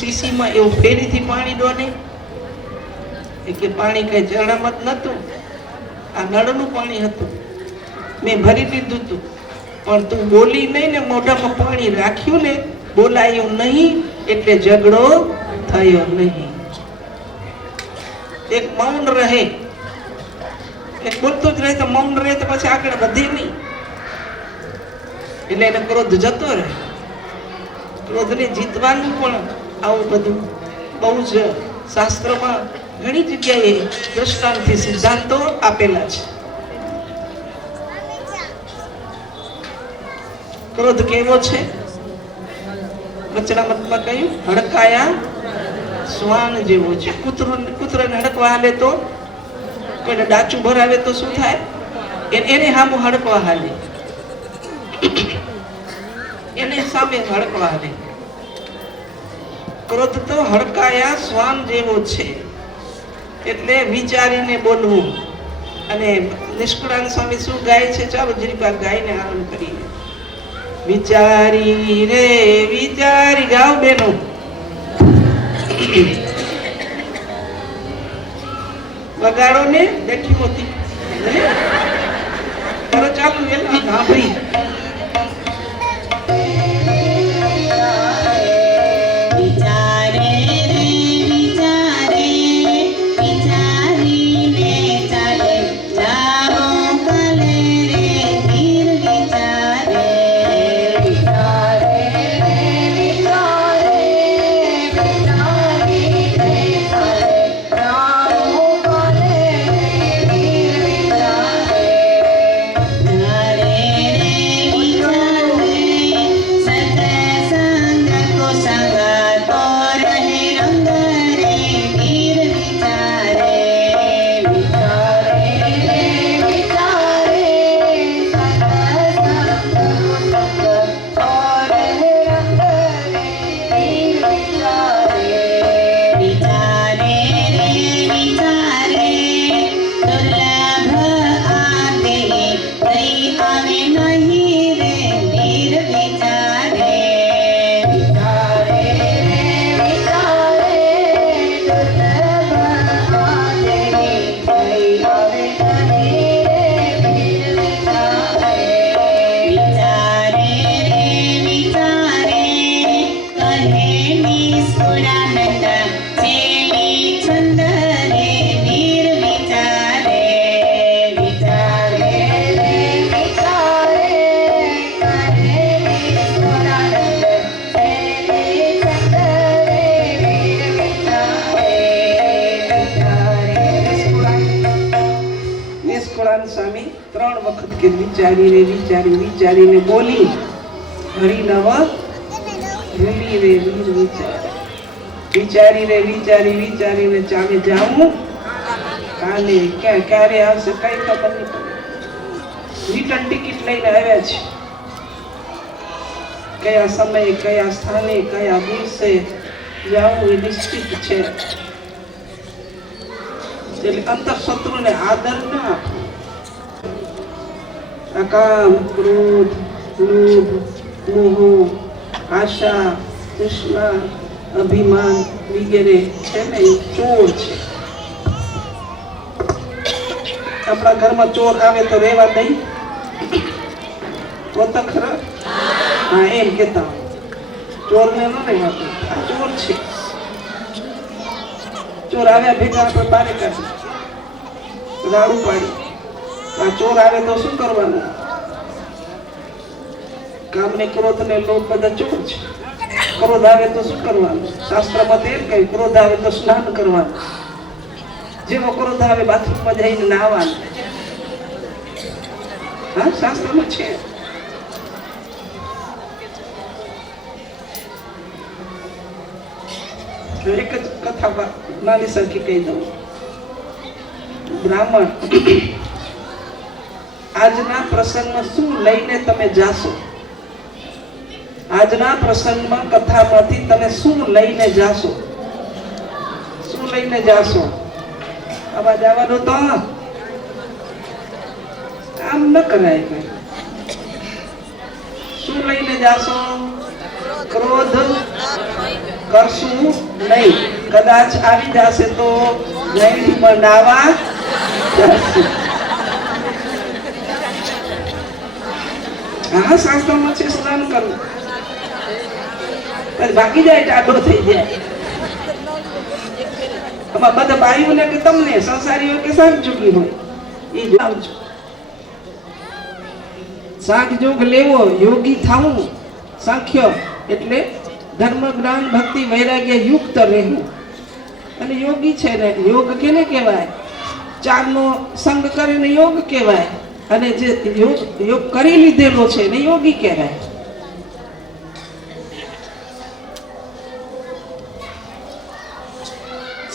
શીશીમાં એવું ફેરીથી પાણી ડોને કે પાણી કઈ જળમત નતું, આ નળનું પાણી હતું, મેં ભરી દીધું હતું, પણ તું બોલી નહીં ને, મોઢામાં પાણી રાખ્યું ને, બોલાયું નહીં એટલે ઝઘડો થયો નહીં. એક મૌન રહે, એક બોલતો જ રહે તો મૌન રહે તો પછી આગળ વધે નહીં, એટલે એને ક્રોધ જતો રહે. ક્રોધને જીતવાનું પણ આવું બધું બહુ જ શાસ્ત્રમાં ઘણી જગ્યાએ દ્રષ્ટાંતથી સિદ્ધાંતો આપેલા છે. ક્રોધ કેવો છે? વચનામતમાં કહ્યું હડકાયા શ્વાન જેવો છે. કૂતરાને હડકવા હાલે તો, કોઈને ડાચું ભરાવે તો શું થાય? એને સામે હડકવા હાલે, એને સામે હડકવા હાલે. ક્રોધ તો હડકાયા શ્વાન જેવો છે, એટલે વિચારીને બોલવું. અને નિષ્કુળાન સ્વામી શું ગાય છે? ચાલો જરીક ગાયને આનંદ કરીએ. વિચારી રે વિચારી, ગાવ બેનો. વગાડો ને, બેઠી હોતી ચાલો સાંભળી. નિષ્કુળાનંદ મેલી છંદ રે વીર વિચારે વિચારે રે વિચારે કરે નિષ્કુળાનંદ મેલી છંદ રે વીર વિચારે વિચારે. નિષ્કુળાનંદ સ્વામી 3 વખત કે વિચારીને બોલી હરિનવ ભૂલી રે વીર વિચારીને ચાલે જાઉં કાલે ક્યારે આવશે કઈ ખબર નહીં પડે. રિટર્ન ટિકિટ લઈને આવ્યા છે. કયા સમયે કયા સ્થાને કયા દિવસે જાવું એ નિશ્ચિત છે. એટલે અંતર શત્રુને આદર ના આપો. આ કામ ક્રોધ લોભ મોહ આશા તૃષ્ણા અભિમાન વગેરે છે ને એ ચોર છે. આપણા ઘરમાં ચોર આવે તો રહેવા દઈ તો ખરા? હા એમ કેતા ચોરને ન રહેવા દે. આ ચોર છે. ચોર આવ્યા ભેગા આપણે બારે કાઢી રાડું પાડી. આ ચોર આવે તો શું કરવાનું? કામ ને ક્રોધ ને લોભ બધા ચોર છે. ક્રોધ આવે તો શું કરવાનું? શાસ્ત્રમાં તો એમ કહ્યું ક્રોધ આવે તો સ્નાન કરવાનું. જેવો ક્રોધ આવે બાથરૂમમાં જઈને નાહવાનું. હા શાસ્ત્રમાં છે. એક જ કથા નાની સરખી કહી દઉં. બ્રાહ્મણ આજના પ્રસંગમાં શું લઈને તમે જાશો? આજના પ્રસંગમાં કથામાંથી તમે શું લઈને જાશો? શું લઈને જાશો? આવા જવાનું તો આમ ન કરાય. કઈ શું લઈને જાશો? ક્રોધ કરશું નહીં. કદાચ આવી જશે તો નહીં બનાવા જશે. હા શાસ્ત્રમાં છે સ્નાન કરવું. બાકી જાય ટાઢો થઈ જાય. આમાં બધા ભાઈઓને કે તમને સંસારીઓ કે સાંજોગી હોય એ જાણજો. સાંજોગ લેવો યોગી થવું. સાંખ્ય એટલે ધર્મ જ્ઞાન ભક્તિ વૈરાગ્ય યુક્ત રહેવું. અને યોગી છે ને યોગ કેને કહેવાય? 4 નો સંગ કરીને યોગ કહેવાય. અને જે યોગ કરી લીધેલો છે ને યોગી કહેવાય.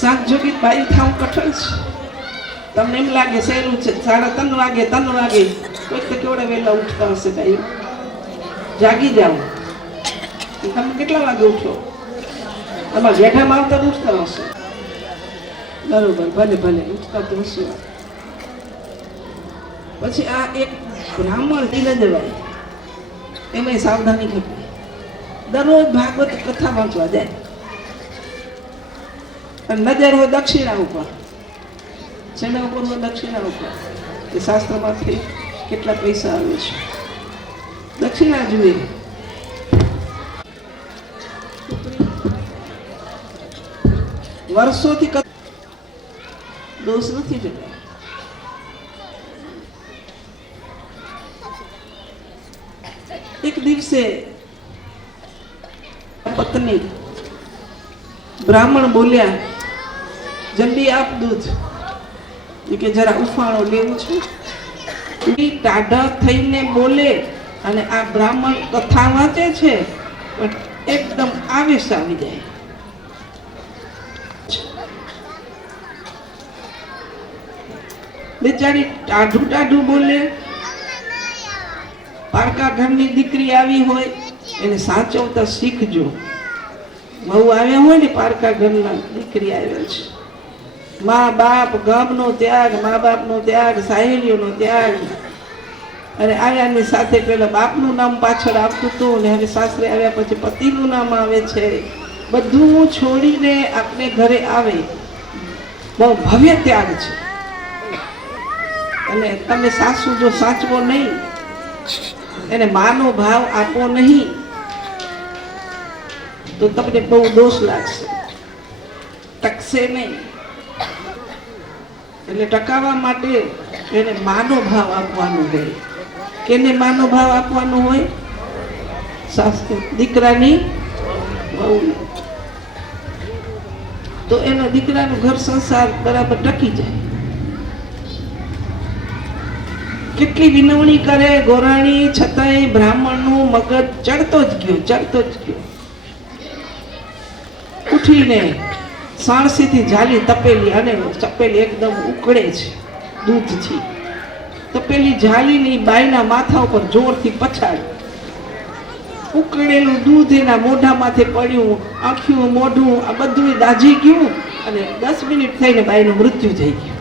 સાંજોગી બાઈ થાવ કઠણ છે. તમને એમ લાગે સહેલું છે. 3:30 વાગે 3 વાગે કોઈક તો કેવડે વહેલા ઉઠતા હશે ભાઈ. જાગી જાઓ. તમે કેટલા વાગે ઉઠો? તમારા જેઠામાં આવતા ઉઠતા હશે. બરોબર ભલે ભલે ઉઠતા તો હશે. પછી આ એક બ્રાહ્મણ ન જવાય. એમાં સાવધાની ખપે. દરરોજ ભાગવત કથા વાંચવા જાય. નજર હોય દક્ષિણા ઉપર. શેના ઉપર હોય? દક્ષિણા ઉપર. કે શાસ્ત્રમાંથી કેટલા પૈસા આવે છે દક્ષિણા જોઈએ. વર્ષોથી દોષ નથી જતો. એક દિવસે પત્ની બ્રાહ્મણ બોલ્યા જલ્દી આપ દૂધ. કે જરા ઉફાણો લેવું છે. ટાઢા થઈને બોલે અને આ બ્રાહ્મણ કથા વાંચે છે પણ એકદમ આવેશ આવી જાય. બેચારી ટાઢું બોલે. પારકા ઘરની દીકરી આવી હોય એને સાચવતા શીખજો. બહુ આવ્યા હોય ને પારકા ઘરના દીકરી આવ્યા છે. મા બાપ ગામનો ત્યાગ, મા બાપનો ત્યાગ, સાહેલીઓનો ત્યાગ. અને આવ્યાની સાથે પેલા બાપનું નામ પાછળ આવતું હતું ને હવે સાસરે આવ્યા પછી પતિનું નામ આવે છે. બધું છોડીને આપણે ઘરે આવે. બહુ ભવ્ય ત્યાગ છે. અને તમે સાસુ જો સાચવો નહીં, એને માનો ભાવ આપો નહીં તો તમને બહુ દોષ લાગશે, ટકશે નહીં. એટલે ટકાવવા માટે એને માનો ભાવ આપવાનો હોય. કેને માનો ભાવ આપવાનો હોય? સાસુ દીકરાની વહુ. તો એના દીકરાનું ઘર સંસાર બરાબર ટકી જાય. કેટલી વિનવણી કરે ગોરાણી, છતાંય બ્રાહ્મણનું મગજ ચડતો જ ગયો. ઉઠીને સાણસીથી ઝાલી તપેલી, અને તપેલી એકદમ ઉકળે છે દૂધથી. તપેલી ઝાલીની બાઈના માથા ઉપર જોરથી પછાડી. ઉકળેલું દૂધ એના મોઢામાંથી પડ્યું, આંખ્યું, મોઢું આ બધું દાઝી ગયું, અને 10 મિનિટ થઈને બાઈનું મૃત્યુ થઈ ગયું.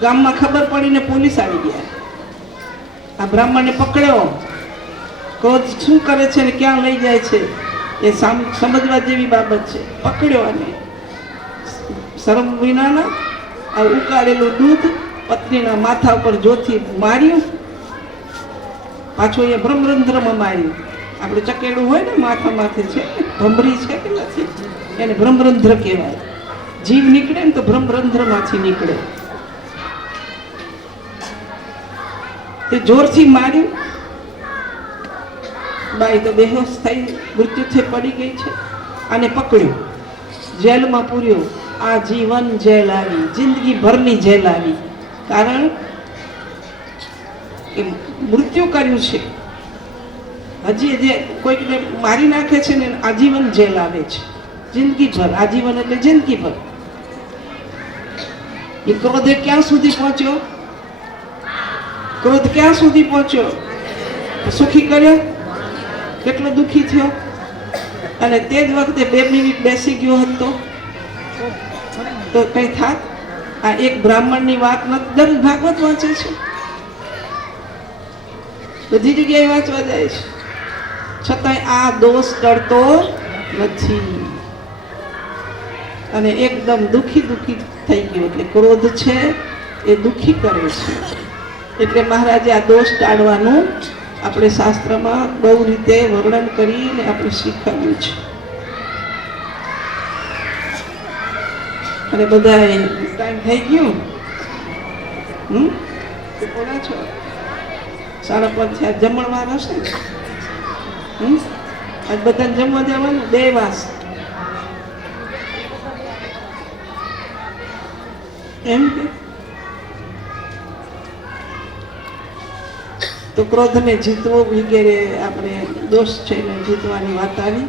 ગામમાં ખબર પડીને પોલીસ આવી ગયા. આ બ્રાહ્મણને પકડ્યો. ક્રોધ શું કરે છે ને ક્યાં લઈ જાય છે એ સમજવા જેવી બાબત છે. પકડ્યો અને શરમ વિનાના આ ઉકાળેલું દૂધ પત્નીના માથા ઉપર જોથી માર્યું. પાછું એ બ્રહ્મરંધ્રમાં માર્યું. આપણે ચકેડું હોય ને માથા માથે છે, ભમરી છે કે નથી, એને બ્રહ્મરંધ્ર કહેવાય. જીવ નીકળે ને તો બ્રહ્મરંધ્રમાંથી નીકળે. તે જોરથી માર્યું. બાઈ તો બેહોશ થઈ મૃત્યુથી પડી ગઈ છે. અને પકડ્યો, જેલમાં પૂર્યો. આ જીવન જેલ આવી, જિંદગી ભરની જેલ આવી. કારણ કે મૃત્યુ કર્યું છે. હજી જે કોઈકને મારી નાખે છે ને આજીવન જેલ આવે છે, જિંદગી ભર. આજીવન એટલે જિંદગી ભર. એ ક્રોધે ક્યાં સુધી પહોંચ્યો? ક્રોધ ક્યાં સુધી પહોંચ્યો? સુખી કર્યો, કેટલો દુઃખી થયો. અને તે જ વખતે 2 મિનિટ બેસી ગયો હતો તો કઈ થાત? આ એક બ્રાહ્મણની વાત નથી. દરેક ભાગવત વાંચે છે, બધી જગ્યાએ વાંચવા જાય છે, છતાંય આ દોષ ટળતો નથી. અને એકદમ દુઃખી થઈ ગયો. એટલે ક્રોધ છે એ દુઃખી કરે છે. એટલે મહારાજે આ દોષ ટાળવાનું આપણે શાસ્ત્રમાં બહુ રીતે વર્ણન કરીને આપણે શીખવ્યું છે. અને બધા ટાઈમ થઈ ગયું. કોના છો? 5:30 થયા. જમણવાર હશે ને? આજ બધાને જમવા જવાનું 2 વાસ. એમ કે તો ક્રોધને જીતવો વગેરે આપણે દોષ છે ને જીતવાની વાત આવી.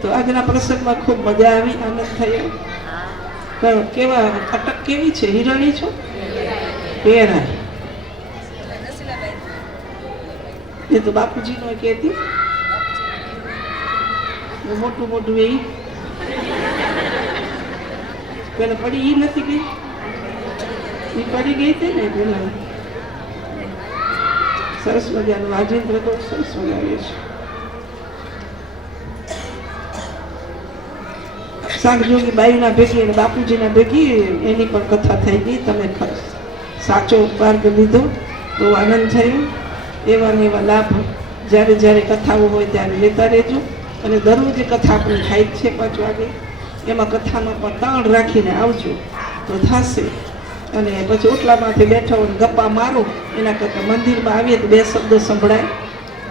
તો આજના પ્રસંગમાં ખૂબ મજા આવી, આનંદ થયો. કેવા અટક કેવી છે? હિરણી છો? પેરાય. એ તો બાપુજીનો કહેતી મોટું મોટું એ પેલા પડી ઈ નથી ગઈ, એ પડી ગઈ હતી ને પેલા. સરસ મજાનું રાજેન્દ્ર તો સરસ મજાવે છે. સાંગજોગી બાઈના ભેગી અને બાપુજીના ભેગી એની પણ કથા થઈ ગઈ. તમે સાચો માર્ગ લીધો તો આનંદ થયો. એવા ને એવા લાભ જ્યારે જ્યારે કથાઓ હોય ત્યારે લેતા રહેજો. અને દરરોજ કથા આપણી થાય છે 5 વાગે. એમાં કથામાં પણ તાણ રાખીને આવજો તો થશે. અને પછી ઓટલામાંથી બેઠો અને ગપ્પા મારો એના કરતાં મંદિરમાં આવીએ તો 2 શબ્દો સંભળાય,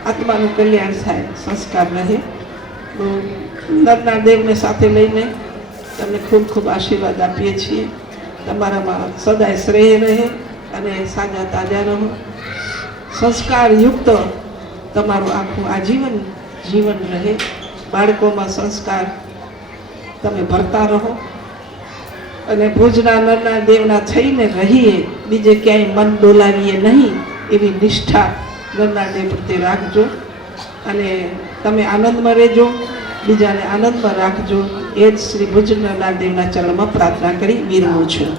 આત્માનું કલ્યાણ થાય, સંસ્કાર રહે. તો નરના દેવને સાથે લઈને તમને ખૂબ ખૂબ આશીર્વાદ આપીએ છીએ. તમારામાં સદાય શ્રેય રહે અને સાજા તાજા રહો. સંસ્કારયુક્ત તમારું આખું આજીવન જીવન રહે. બાળકોમાં સંસ્કાર તમે ભરતા રહો. અને ભુજના નરના દેવના થઈને રહીએ, બીજે ક્યાંય મન ડોલાવીએ નહીં, એવી નિષ્ઠા નરના દેવ પ્રત્યે રાખજો. અને તમે આનંદમાં રહેજો, બીજાને આનંદમાં રાખજો. એ જ શ્રી ભુજ નરના દેવના ચરણમાં પ્રાર્થના કરી વિરમું છું.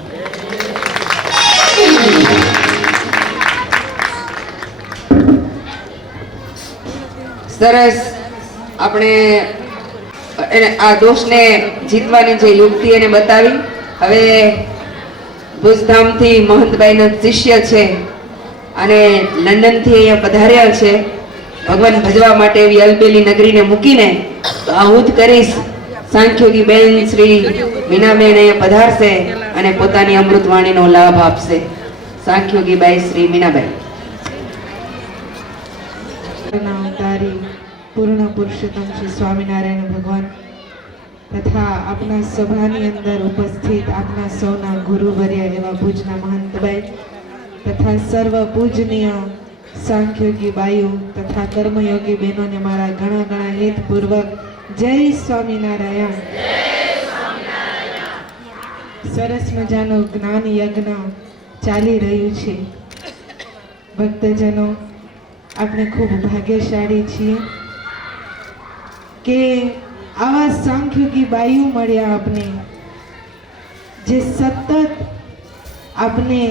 સરસ. આપણે આ દોષને જીતવાની જે યુક્તિ એને બતાવી. હવે ભુજધામથી મહંતભાઈનો શિષ્ય છે અને લંડનથી અહીંયા પધાર્યા છે. ભગવાન ભજવા માટે એવી અલબેલી નગરીને મૂકીને તો હું જ કરીશ. સાંખ્યોગી બેન શ્રી મીનાબેન અહીંયા પધારશે અને પોતાની અમૃતવાણીનો લાભ આપશે. સાંખ્યોગી બાઈ શ્રી મીનાબેન. અવતારી પૂર્ણ પુરુષોત્તમ શ્રી સ્વામિનારાયણ ભગવાન તથા આપના સભાની અંદર ઉપસ્થિત આપના સૌના ગુરુવર્ય એવા ભુજના મહંતભાઈ તથા સર્વ પૂજનીય સાંખ્યોગી બાઈઓ તથા કર્મયોગી બહેનોને મારા ઘણા ઘણા હિતપૂર્વક જય સ્વામિનારાયણ. સરસ મજાનો જ્ઞાન યજ્ઞ ચાલી રહ્યું છે. ભક્તજનો, આપણે ખૂબ ભાગ્યશાળી છીએ કે આવા સાંખ્યોગી બાઈઓ મળ્યા આપને, જે સતત આપને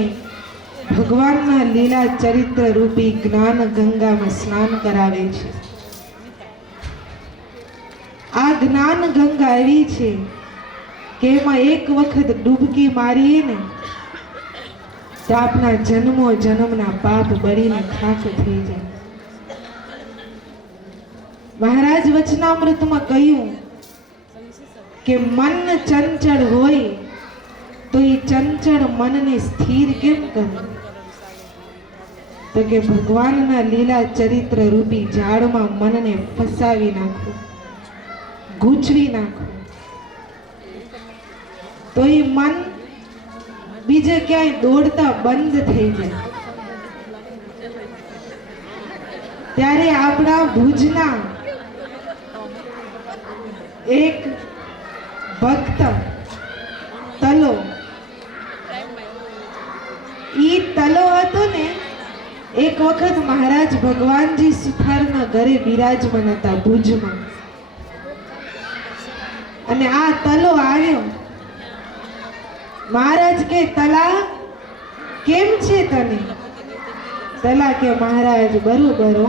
ભગવાનના લીલા ચરિત્ર રૂપી જ્ઞાન ગંગામાં સ્નાન કરાવે છે. આ જ્ઞાન ગંગા એવી છે કે એમાં એક વખત ડૂબકી મારીએ ને તો આપના જન્મો જન્મના પાપ બળીને ખાક થઈ જાય. મહારાજ વચનામૃતમાં કહ્યું કે મન ચંચળ હોય તો એ ચંચળ મનને સ્થિર કેમ કરે? તો કે ભગવાનના લીલા ચરિત્ર રૂપી ઝાડમાં મનને ફસાવી નાખો, ગૂંચવી નાખો, તો એ મન બીજે ક્યાંય દોડતા બંધ થઈ જાય. ત્યારે આપણા ભુજના એક ભક્ત તલો, ઈ તલો હતો ને, એક વખત મહારાજ ભગવાનજી સુથારના ઘરે બિરાજમાન હતા ભુજમાં, અને આ તલો આવ્યો. મહારાજ કે તલા કેમ છે તને? તલા કે મહારાજ બરોબર હો,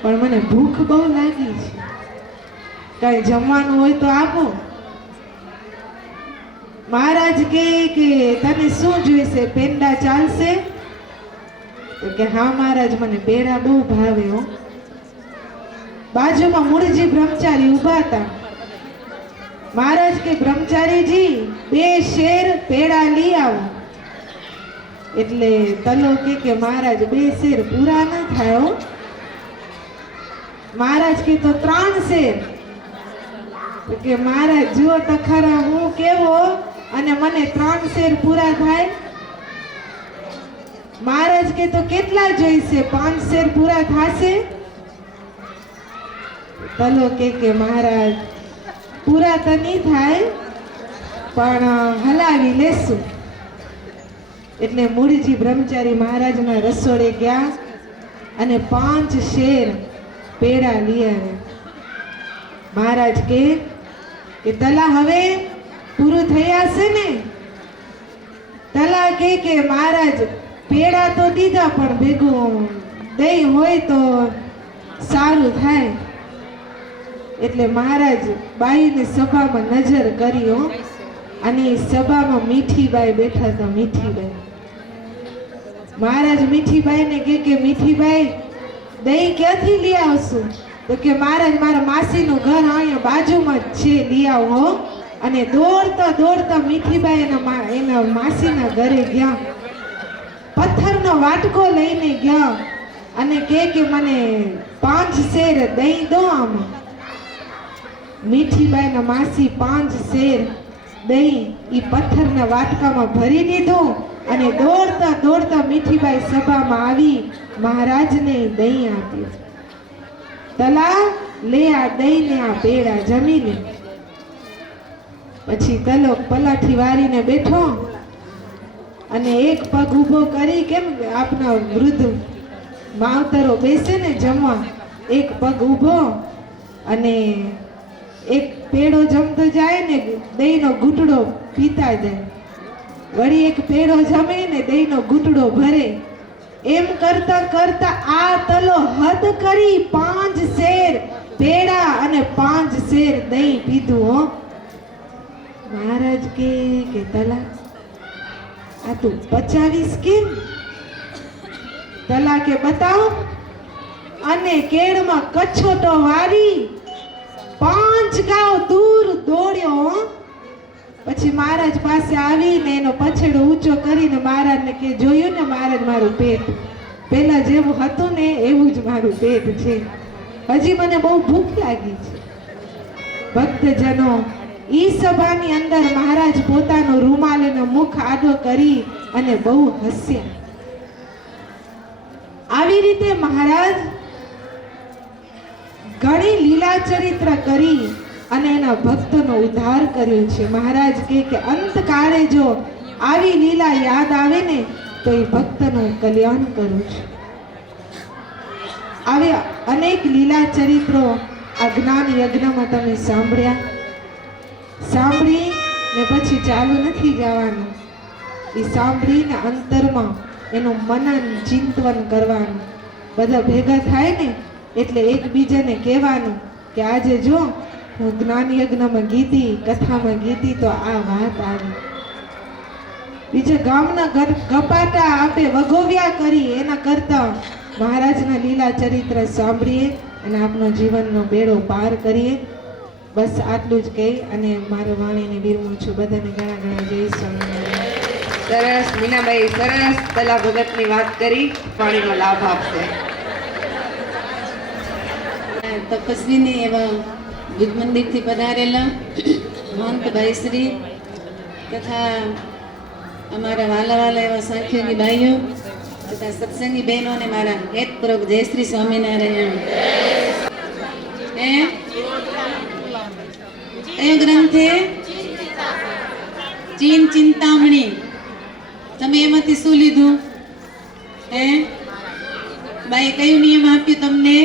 પણ મને ભૂખ બહુ લાગી છે, કઈ જમવાનું હોય તો આપો. મહારાજ કે તને શું જોઈશે? પેંડા ચાલશે? તો કે હા મહારાજ, મને પેંડા બહુ ભાવે હો. બાજુમાં મૂળજી બ્રહ્મચારી ઊભા હતા. મહારાજ કે બ્રહ્મચારીજી 2 શેર પેંડા લઈ આવો. એટલે તલો કે મહારાજ 2 શેર પૂરા ન થાય હો. મહારાજ કે તો 3 શેર. કે મહારાજ જુઓ તો ખરા હું કેવો અને મને 3 શેર પૂરા થાય. મહારાજ કે તો કેટલા જોઈશે? 5 શેર પૂરા થશે? તલો કે મહારાજ પૂરા તો નહીં થાય, પણ હલાવી લેશું. એટલે મૂળજી બ્રહ્મચારી મહારાજના રસોડે ગયા અને 5 શેર પેડા લઈ આવ્યા. મહારાજ કે તલા હવે પૂરું થયા છે ને? તલા કે મહારાજ પેડા તો દીધા, પણ ભેગું દહીં હોય તો સારું થાય. એટલે મહારાજ બાઈને સભામાં નજર કર્યો અને સભામાં મીઠીબાઈ બેઠા હતા. મીઠીબાઈ, મહારાજ મીઠીબાઈને કે મીઠીબાઈ દહીં ક્યાંથી લઈ આવશું? તો કે મહારાજ મારા માસીનું ઘર અહીંયા બાજુમાં જ છે, લઈ આવો. અને દોડતા દોડતા મીઠીબાઈ એના માસીના ઘરે ગયા. પથ્થરનો વાટકો લઈને ગયા અને કે મને 5 શેર દહીં દો આમાં. મીઠીબાઈના માસી 5 શેર દહીં ઈ પથ્થરના વાટકામાં ભરી દીધું અને દોડતા દોડતા મીઠીબાઈ સભામાં આવી મહારાજને દહીં આપ્યું. તલા લે આ દહીં ને આ પેડા જમી લે. પછી તલો પલાઠી વારીને બેઠો અને એક પગ ઊભો કરી, કેમ આપના વૃદ્ધ માવતરો બેસે ને જમવા, એક પગ ઊભો અને એક પેડો જમતો જાય ને દહીંનો ઘૂંટડો પીતા જાય, વળી એક પેડો જમે ને દહીંનો ઘૂંટડો ભરે. એમ કરતા કરતા આ તલો હદ કરી 5 શેર પેડા અને 5 શેર દહીં પીધું હો. મહારાજ કે તલા આ તું પચાવીશ કેમ? તલાકે બતાવ. અને કેળમાં કછોટો વારી 5 ગાંવ દૂર દોડ્યો. પછી મહારાજ પાસે આવીને એનો પછેડો ઊંચો કરીને મહારાજને કે જોયું ને મહારાજ, મારું પેટ પહેલા જેવું હતું ને એવું જ મારું પેટ છે. હજી મને બહુ ભૂખ લાગી છે. ભક્તજનો, ઈ સભાની અંદર મહારાજ પોતાનો રૂમાલ અને મુખ આડો કરી અને બહુ હસ્યા. આવી રીતે મહારાજ ઘણી લીલા ચરિત્ર કરી અને એના ભક્તોનો ઉદ્ધાર કર્યો છે. મહારાજ કહે કે અંતકાળે જો આવી લીલા યાદ આવે ને તો એ ભક્તનું કલ્યાણ કરું છું. આવી અનેક લીલા ચરિત્રો આ જ્ઞાન યજ્ઞમાં તમે સાંભળ્યા. સાંભળી ને પછી ચાલુ નથી જવાનું. એ સાંભળીને અંતરમાં એનું મનન ચિંતન કરવાનું. બધા ભેગા થાય ને એટલે એકબીજાને કહેવાનું કે આજે જો હું જ્ઞાન યજ્ઞમાં ગીતી, કથામાં ગીતી તો આ વાત આવી. બીજા ગામના ગપાટા આપે વગોવ્યા કરી એના કરતા મહારાજના લીલા ચરિત્ર સાંભળીએ અને આપનો જીવનનો બેડો પાર કરીએ. બસ આટલું જ કહી અને મારો વાણીને વિરમું છું. બધાને ઘણા ઘણા જય સ્વામિનારાયણ. સરસ મીનાબાઈ, સરસ તલા ભગતની વાત કરી. પાણીનો લાભ આપશે. તપસ્વીને એવા ભુજ મંદિરથી પધારેલા મહંત ભાઈશ્રી તથા અમારા વાલા વાલા એવા સાંખ્યોની ભાઈઓ તથા સત્સંગી બહેનો અને મારા હેતપૂર્વક જય શ્રી સ્વામિનારાયણ. કયો ગ્રંથ છે? ચીન ચિંતામણી. તમે એમાંથી શું લીધું? બાઈ કયું નિયમ આપ્યું તમને?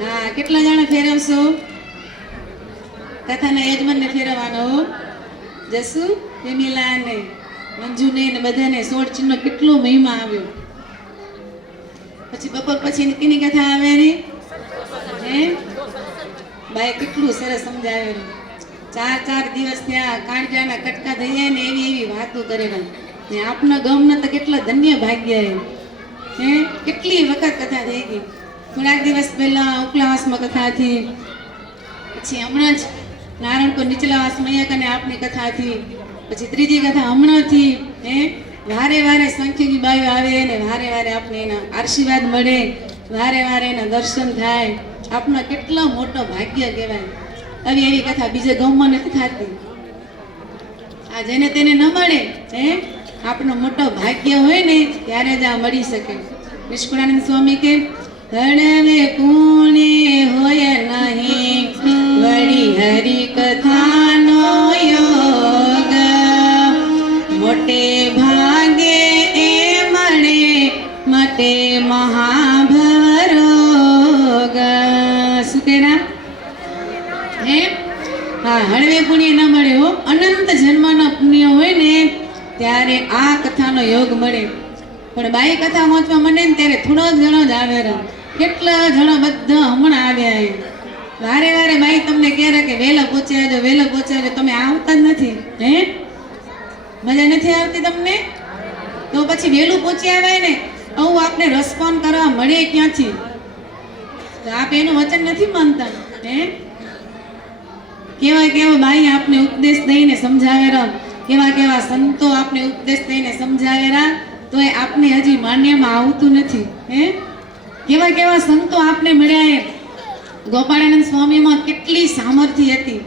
હા, કેટલા જણા ફેરવશો? કથાના યજમાનને ફેરવવાનો. જસુ, વિમિલા ને મંજુને ને બધાને 16 ચિહ્નો કેટલો મહિમા આવ્યો. પછી બપોર પછી કેની કથા આવે ને? બાઈ કેટલું સરસ સમજાવેલું. 4 દિવસ ત્યાં કાંટાના કટકા થઈ જાય ને એવી વાતો કરેલા. ને આપના ગામના તો કેટલા ધન્ય ભાગ્ય હે. કેટલી વખત કથા થઈ ગઈ. થોડાક દિવસ પહેલા ઉપલાવાસમાં કથા હતી. પછી હમણાં જ નારાયણપુર નીચલાવાસમાં અહીંયા કને આપની કથા હતી. પછી ત્રીજી કથા હમણાંથી વારે વારે સંખ્યાની બાઈઓ આવે ને વારે વારે આપને એના આશીર્વાદ મળે, વારે વારે એના દર્શન થાય. આપનો કેટલો મોટો ભાગ્ય કહેવાય. આવી એવી કથા બીજા ગામમાં નથી થતી. આ જેને તેને ન મળે આપણો મોટો ભાગ્ય હોય ને ત્યારે જ આ મળી શકે. નિષ્કુળાનંદ સ્વામી કે હળવે પુણે હોય નહીં વળી હરિ કથાનો યોગ, મોટે ભાગે એ મળે મટે મહાભવરોગ. શું કહેના? હા, હળવે પુણ્ય ન મળે હો. અનંત જન્મના પુણ્ય હોય ને ત્યારે આ કથાનો યોગ મળે. પણ બાઈ કથા વાંચવા મને ને ત્યારે થોડો ઘણો જ આવે. કેટલા જણા બધા હમણાં આવ્યા. વારે વારે બાઈ તમને કહે કે વહેલા પહોંચી આવજો, વહેલા પહોંચી આવજો. તમે આવતા જ નથી. મજા નથી આવતી તમને? તો પછી વહેલું પહોંચી આવાય ને આવું આપને રિસ્પોન્ડ કરવા મળે ક્યાંથી? તો આપ એનું વચન નથી માનતા. કેવા કેવા બાઈ આપને ઉપદેશ દઈને સમજાવેરા, કેવા કેવા સંતો આપને ઉપદેશ દઈને સમજાવેરા, તો એ આપને હજી માન્યમાં આવતું નથી. કેવા કેવા સંતો આપને મળ્યા. ગોપાળાનંદ સ્વામીમાં કેટલી સામર્થ્ય હતી.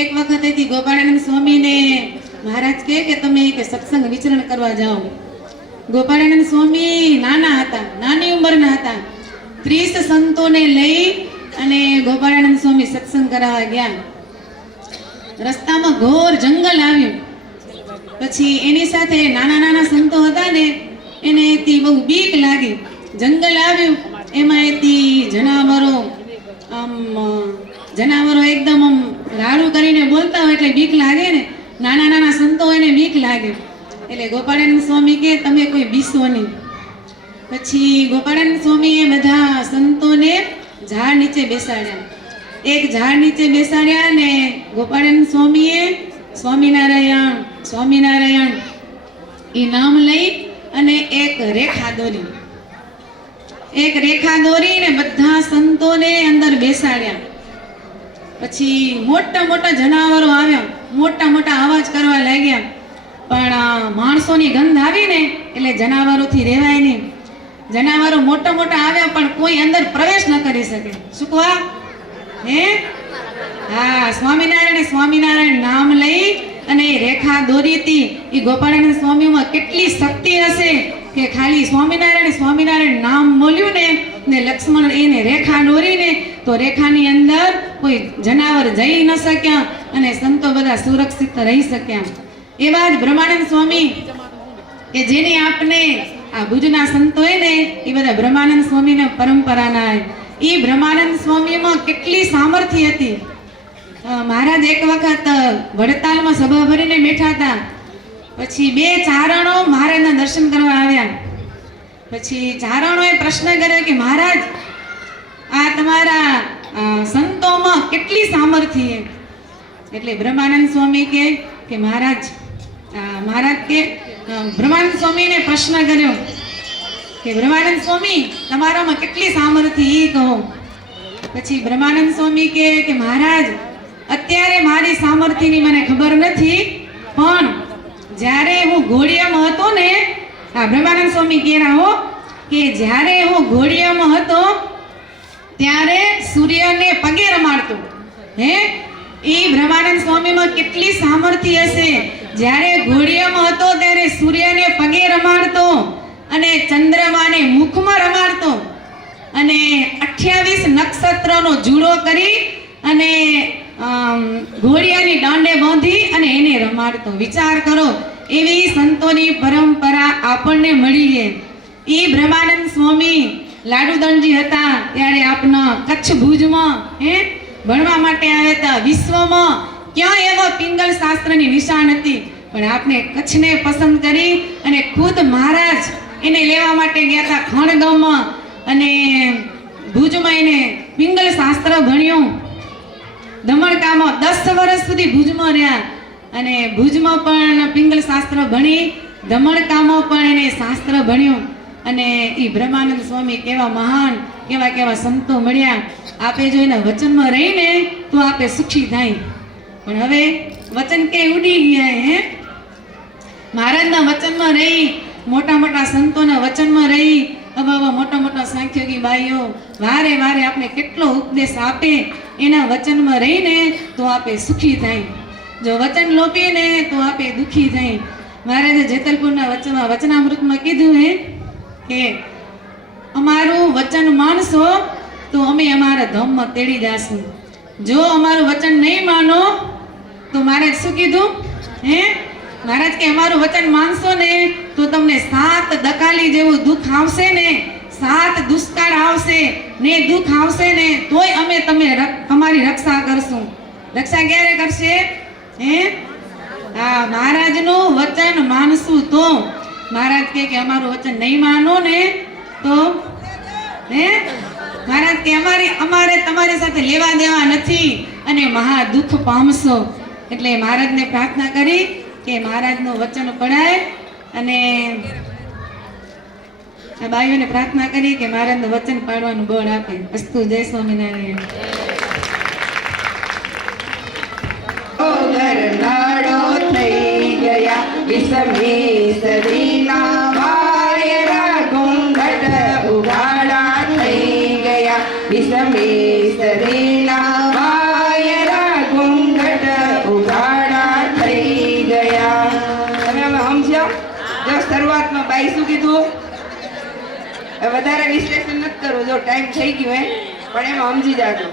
એક વખત હતી ગોપાળાનંદ સ્વામીને મહારાજ કહે કે તમે કે સત્સંગ વિચરણ કરવા જાઓ. ગોપાળાનંદ સ્વામી નાના હતા, નાની ઉંમરના હતા. 30 સંતોને લઈ અને ગોપાળાનંદ સ્વામી સત્સંગ કરાવવા ગયા. રસ્તામાં ઘોર જંગલ આવ્યું. પછી એની સાથે નાના નાના સંતો હતા ને એને એથી બહુ બીક લાગી. જંગલ આવ્યું એમાં એથી જનાવરો એકદમ આમ રાડું કરીને બોલતા હોય એટલે બીક લાગે ને. નાના નાના સંતો એને બીક લાગે. એટલે ગોપાળાનંદ સ્વામી કે તમે કોઈ બીસો નહીં. પછી ગોપાળાનંદ સ્વામીએ બધા સંતોને ઝાડ નીચે બેસાડ્યા. એક ઝાડ નીચે બેસાડ્યા ને ગોપાળાનંદ સ્વામીએ સ્વામિનારાયણ સ્વામિનારાયણ એ નામ લઈ અને એક રેખા દોરીને બધા સંતોને અંદર બેસાડ્યા. પછી મોટા મોટા જનાવરો આવ્યા, મોટા મોટા અવાજ કરવા લાગ્યા. પણ માણસોની ગંધ આવી ને એટલે જનાવરોથી રહેવાય નહીં. જનાવરો મોટા મોટા આવ્યા પણ કોઈ અંદર પ્રવેશ ન કરી શકે. શું કહવા? હે હા, સ્વામિનારાયણ નામ લઈ અને રેખા દોરી હતી. એ ગોપાળાનંદ સ્વામીમાં કેટલી શક્તિ હશે કે ખાલી સ્વામિનારાયણ નામ બોલ્યું ને લક્ષ્મણ એને રેખા દોરીને તો રેખાની અંદર કોઈ જનાવર જઈ ન શક્યા અને સંતો બધા સુરક્ષિત રહી શક્યા. એવા જ બ્રહ્માનંદ સ્વામી કે જેની આપને આ ભુજના સંતોએ ને એ બધા બ્રહ્માનંદ સ્વામીના પરંપરાના. એ બ્રહ્માનંદ સ્વામીમાં કેટલી સામર્થ્ય હતી. મહારાજ એક વખત વડતાલમાં સભા ભરીને બેઠા હતા. પછી બે ચારણો મહારાજના દર્શન કરવા આવ્યા. પછી ચારણોએ પ્રશ્ન કર્યો કે મહારાજ, આ તમારા સંતોમાં કેટલી સામર્થ્ય? એટલે બ્રહ્માનંદ સ્વામી કે મહારાજ બ્રહ્માનંદ સ્વામીને પ્રશ્ન કર્યો કે બ્રહ્માનંદ સ્વામી તમારામાં કેટલી સામર્થ્ય એ કહો. પછી બ્રહ્માનંદ સ્વામી કે મહારાજ, અત્યારે મારી સામર્થ્યની મને ખબર નથી, પણ જ્યારે હું ઘોડિયામાં હતો ને, આ બ્રહ્માનંદ સ્વામી કહેરા હો કે જ્યારે હું ઘોડિયામાં હતો ત્યારે સૂર્યને પગે રમાડતો. હે, એ બ્રહ્માનંદ સ્વામીમાં કેટલી સામર્થ્ય હશે. જ્યારે ઘોડિયામાં હતો ત્યારે સૂર્યને પગે રમાડતો અને ચંદ્રમાને મુખમાં રમાડતો અને 28 નક્ષત્રનો જુડો કરી અને ઘોડિયાની દાંડે બાંધી અને એને રમાડતો. વિચાર કરો, એવી સંતોની પરંપરા આપણને મળી છે. એ બ્રહ્માનંદ સ્વામી લાડુદણજી હતા ત્યારે આપના કચ્છ ભુજમાં ભણવા માટે આવ્યા હતા. વિશ્વમાં ક્યાં એવા પિંગલ શાસ્ત્રની નિશાન હતી, પણ આપને કચ્છને પસંદ કરી અને ખુદ મહારાજ એને લેવા માટે ગયા હતા ખણગામમાં અને ભુજમાં એને પિંગલ શાસ્ત્ર ભણ્યું. દમણકામાં 10 વર્ષ સુધી ભુજમાં રહ્યા અને ભુજમાં પણ પિંગલ શાસ્ત્ર ભણી, દમણકામાં પણ એને શાસ્ત્ર ભણ્યું. અને એ બ્રહ્માનંદ સ્વામી કેવા મહાન, કેવા સંતો મળ્યા. આપે જો એના વચનમાં રહીને તો આપે સુખી થાય. પણ હવે વચન કે ઉડી ગયા. મહારાજના વચનમાં રહી, મોટા મોટા સંતોના વચનમાં રહી, આવા મોટા સાંખ્યોગી બાઈઓ વારે આપણે કેટલો ઉપદેશ આપે, એના વચનમાં રહીને તો આપે સુખી થાય. જો વચન લોપીને તો આપે દુખી થાય. મહારાજે જેતલપુરના વચનામૃતમાં કીધું કે અમારું વચન માનશો તો અમે અમારા ધામમાં તેડી જાશું. જો અમારું વચન નહીં માનો તો મહારાજ શું કીધું? મહારાજ કે અમારું વચન માનશો ને તો તમને 7 દકાલી જેવું દુઃખ આવશે ને, 7 દુષ્કાળ આવશે ને, દુઃખ આવશે ને તોય અમે તમારી રક્ષા કરશું. રક્ષા ક્યારે કરશે? હા, મહારાજનું વચન માનશું તો. મહારાજ કે અમારું વચન નહીં માનો ને તો મહારાજ કે અમારે તમારી સાથે લેવા દેવા નથી અને મહા દુઃખ પામશો. એટલે મહારાજને પ્રાર્થના કરી કે મહારાજનું વચન પડાય અને આ બાઈઓને પ્રાર્થના કરી કે મહારાજનું વચન પાડવાનું બળ આપે. અસ્તુ. જય સ્વામિનારાયણ. શરૂઆતમાં બાઈ શું કીધું? વધારે વિશ્લેષણ નથી કરવું, જો ટાઈમ થઈ ગયો પણ એમાં સમજી જાજો.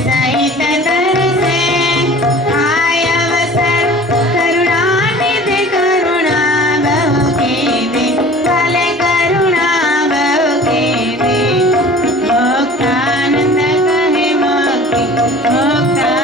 સહિત તરસે આય અવસર કરુણાનિધિ કરુણા બહુ કીધી ભલે કરુણા બહુ કીધી મુક્તાનંદ કહે મુક્તિ મુક્તા